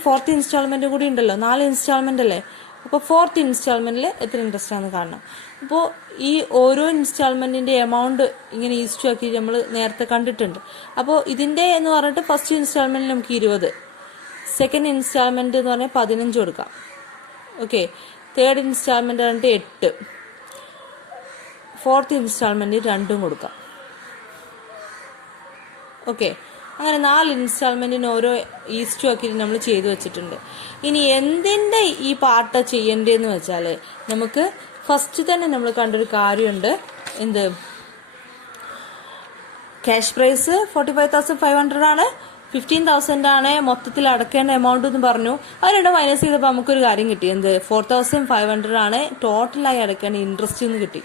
ഫോർത്ത് ഇൻസ്റ്റാൾമെന്റ് കൂടി ഉണ്ടല്ലോ. 4 ഇൻസ്റ്റാൾമെന്റ് അല്ലേ? അപ്പോൾ ഫോർത്ത് ഇൻസ്റ്റാൾമെന്റിൽ എത്ര ഇൻട്രസ്റ്റ് ആണെന്ന് കാണണം. അപ്പോൾ ഈ ഓരോ ഇൻസ്റ്റാൾമെന്റിന്റെ എമൗണ്ട് ഇങ്ങനെ ഈസ്റ്റ് ആക്കി നമ്മൾ നേരത്തെ കണ്ടിട്ടുണ്ട്. അപ്പോൾ ഇതിന്റെ എന്ന് പറഞ്ഞിട്ട് ഫസ്റ്റ് ഇൻസ്റ്റാൾമെന്റിൽ നമുക്ക് 20, സെക്കൻഡ് ഇൻസ്റ്റാൾമെന്റ് എന്ന് പറഞ്ഞാൽ 15 കൊടുക്കാം. ഓക്കെ, തേർഡ് ഇൻസ്റ്റാൾമെന്റ് പറഞ്ഞിട്ട് 8, ഫോർത്ത് ഇൻസ്റ്റാൾമെന്റ് 2 കൊടുക്കാം. ഓക്കെ, അങ്ങനെ 4 ഇൻസ്റ്റാൾമെന്റിന് ഓരോ ഈസ്റ്റ് ആക്കിയിട്ട് നമ്മൾ ചെയ്തു വെച്ചിട്ടുണ്ട്. ഇനി എന്തിന്റെ ഈ പാർട്ട് ചെയ്യേണ്ടതെന്ന് വെച്ചാൽ നമുക്ക് ഫസ്റ്റ് തന്നെ നമ്മൾ കണ്ടൊരു കാര്യമുണ്ട്. എന്ത്? ക്യാഷ് പ്രൈസ് 45,500 ആണ്. 15,000 ആണ് മൊത്തത്തിൽ അടക്കേണ്ട എമൗണ്ട് എന്ന് പറഞ്ഞു. അത് രണ്ടും മൈനസ് ചെയ്തപ്പോൾ നമുക്കൊരു കാര്യം കിട്ടി. എന്ത്? 4,500 ആണ് ടോട്ടലായി അടക്കേണ്ട ഇൻട്രസ്റ്റ് എന്ന് കിട്ടി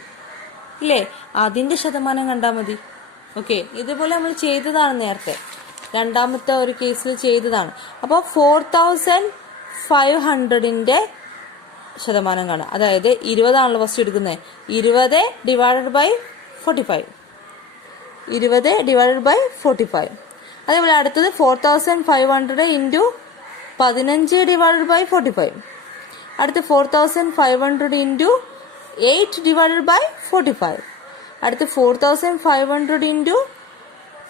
ഇല്ലേ? അതിന്റെ ശതമാനം കണ്ടാൽ മതി. ഓക്കെ, ഇതുപോലെ നമ്മൾ ചെയ്തതാണ് നേരത്തെ, രണ്ടാമത്തെ ഒരു കേസിൽ ചെയ്തതാണ്. അപ്പോൾ 4,500ന്റെ ശതമാനം കാണാം. അതായത് 20 ആണല്ലോ ഫസ്റ്റ് എടുക്കുന്നത്. 20 ഡിവൈഡഡ് ബൈ 45. 20 divided by 45. അതേപോലെ അടുത്തത് 4,500 ഇൻറ്റു 15 ഡിവൈഡഡ് ബൈ 45. അടുത്ത് 4,500 ഇൻറ്റു 8 ഡിവൈഡഡ് ബൈ 45. അടുത്ത് 4,500 ഇൻറ്റു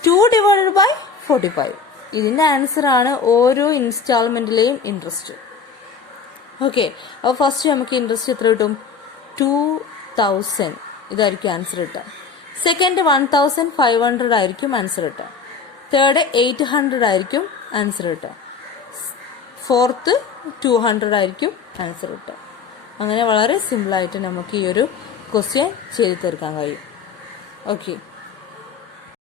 2 ഡിവൈഡഡ് ബൈ 45. ഇതിന്റെ ആൻസർ ആണ് ഓരോ ഇൻസ്റ്റാൾമെന്റിലെയും ഇൻട്രസ്റ്റ്. ഓക്കെ, അപ്പോൾ ഫസ്റ്റ് നമുക്ക് ഇൻട്രസ്റ്റ് എത്ര കിട്ടും? 2,000 ഇതായിരിക്കും ആൻസർ കിട്ടുക. സെക്കൻഡ് 1,500 ആയിരിക്കും ആൻസർ കിട്ടുക. തേർഡ് 800 ആയിരിക്കും ആൻസർ കിട്ടുക. ഫോർത്ത് 200 ആയിരിക്കും ആൻസർ കിട്ടുക. അങ്ങനെ വളരെ സിമ്പിളായിട്ട് നമുക്ക് ഈ ഒരു ക്വസ്റ്റ്യൻ ചെയ്ത് തീർക്കാൻ കഴിയും. ഓക്കെ.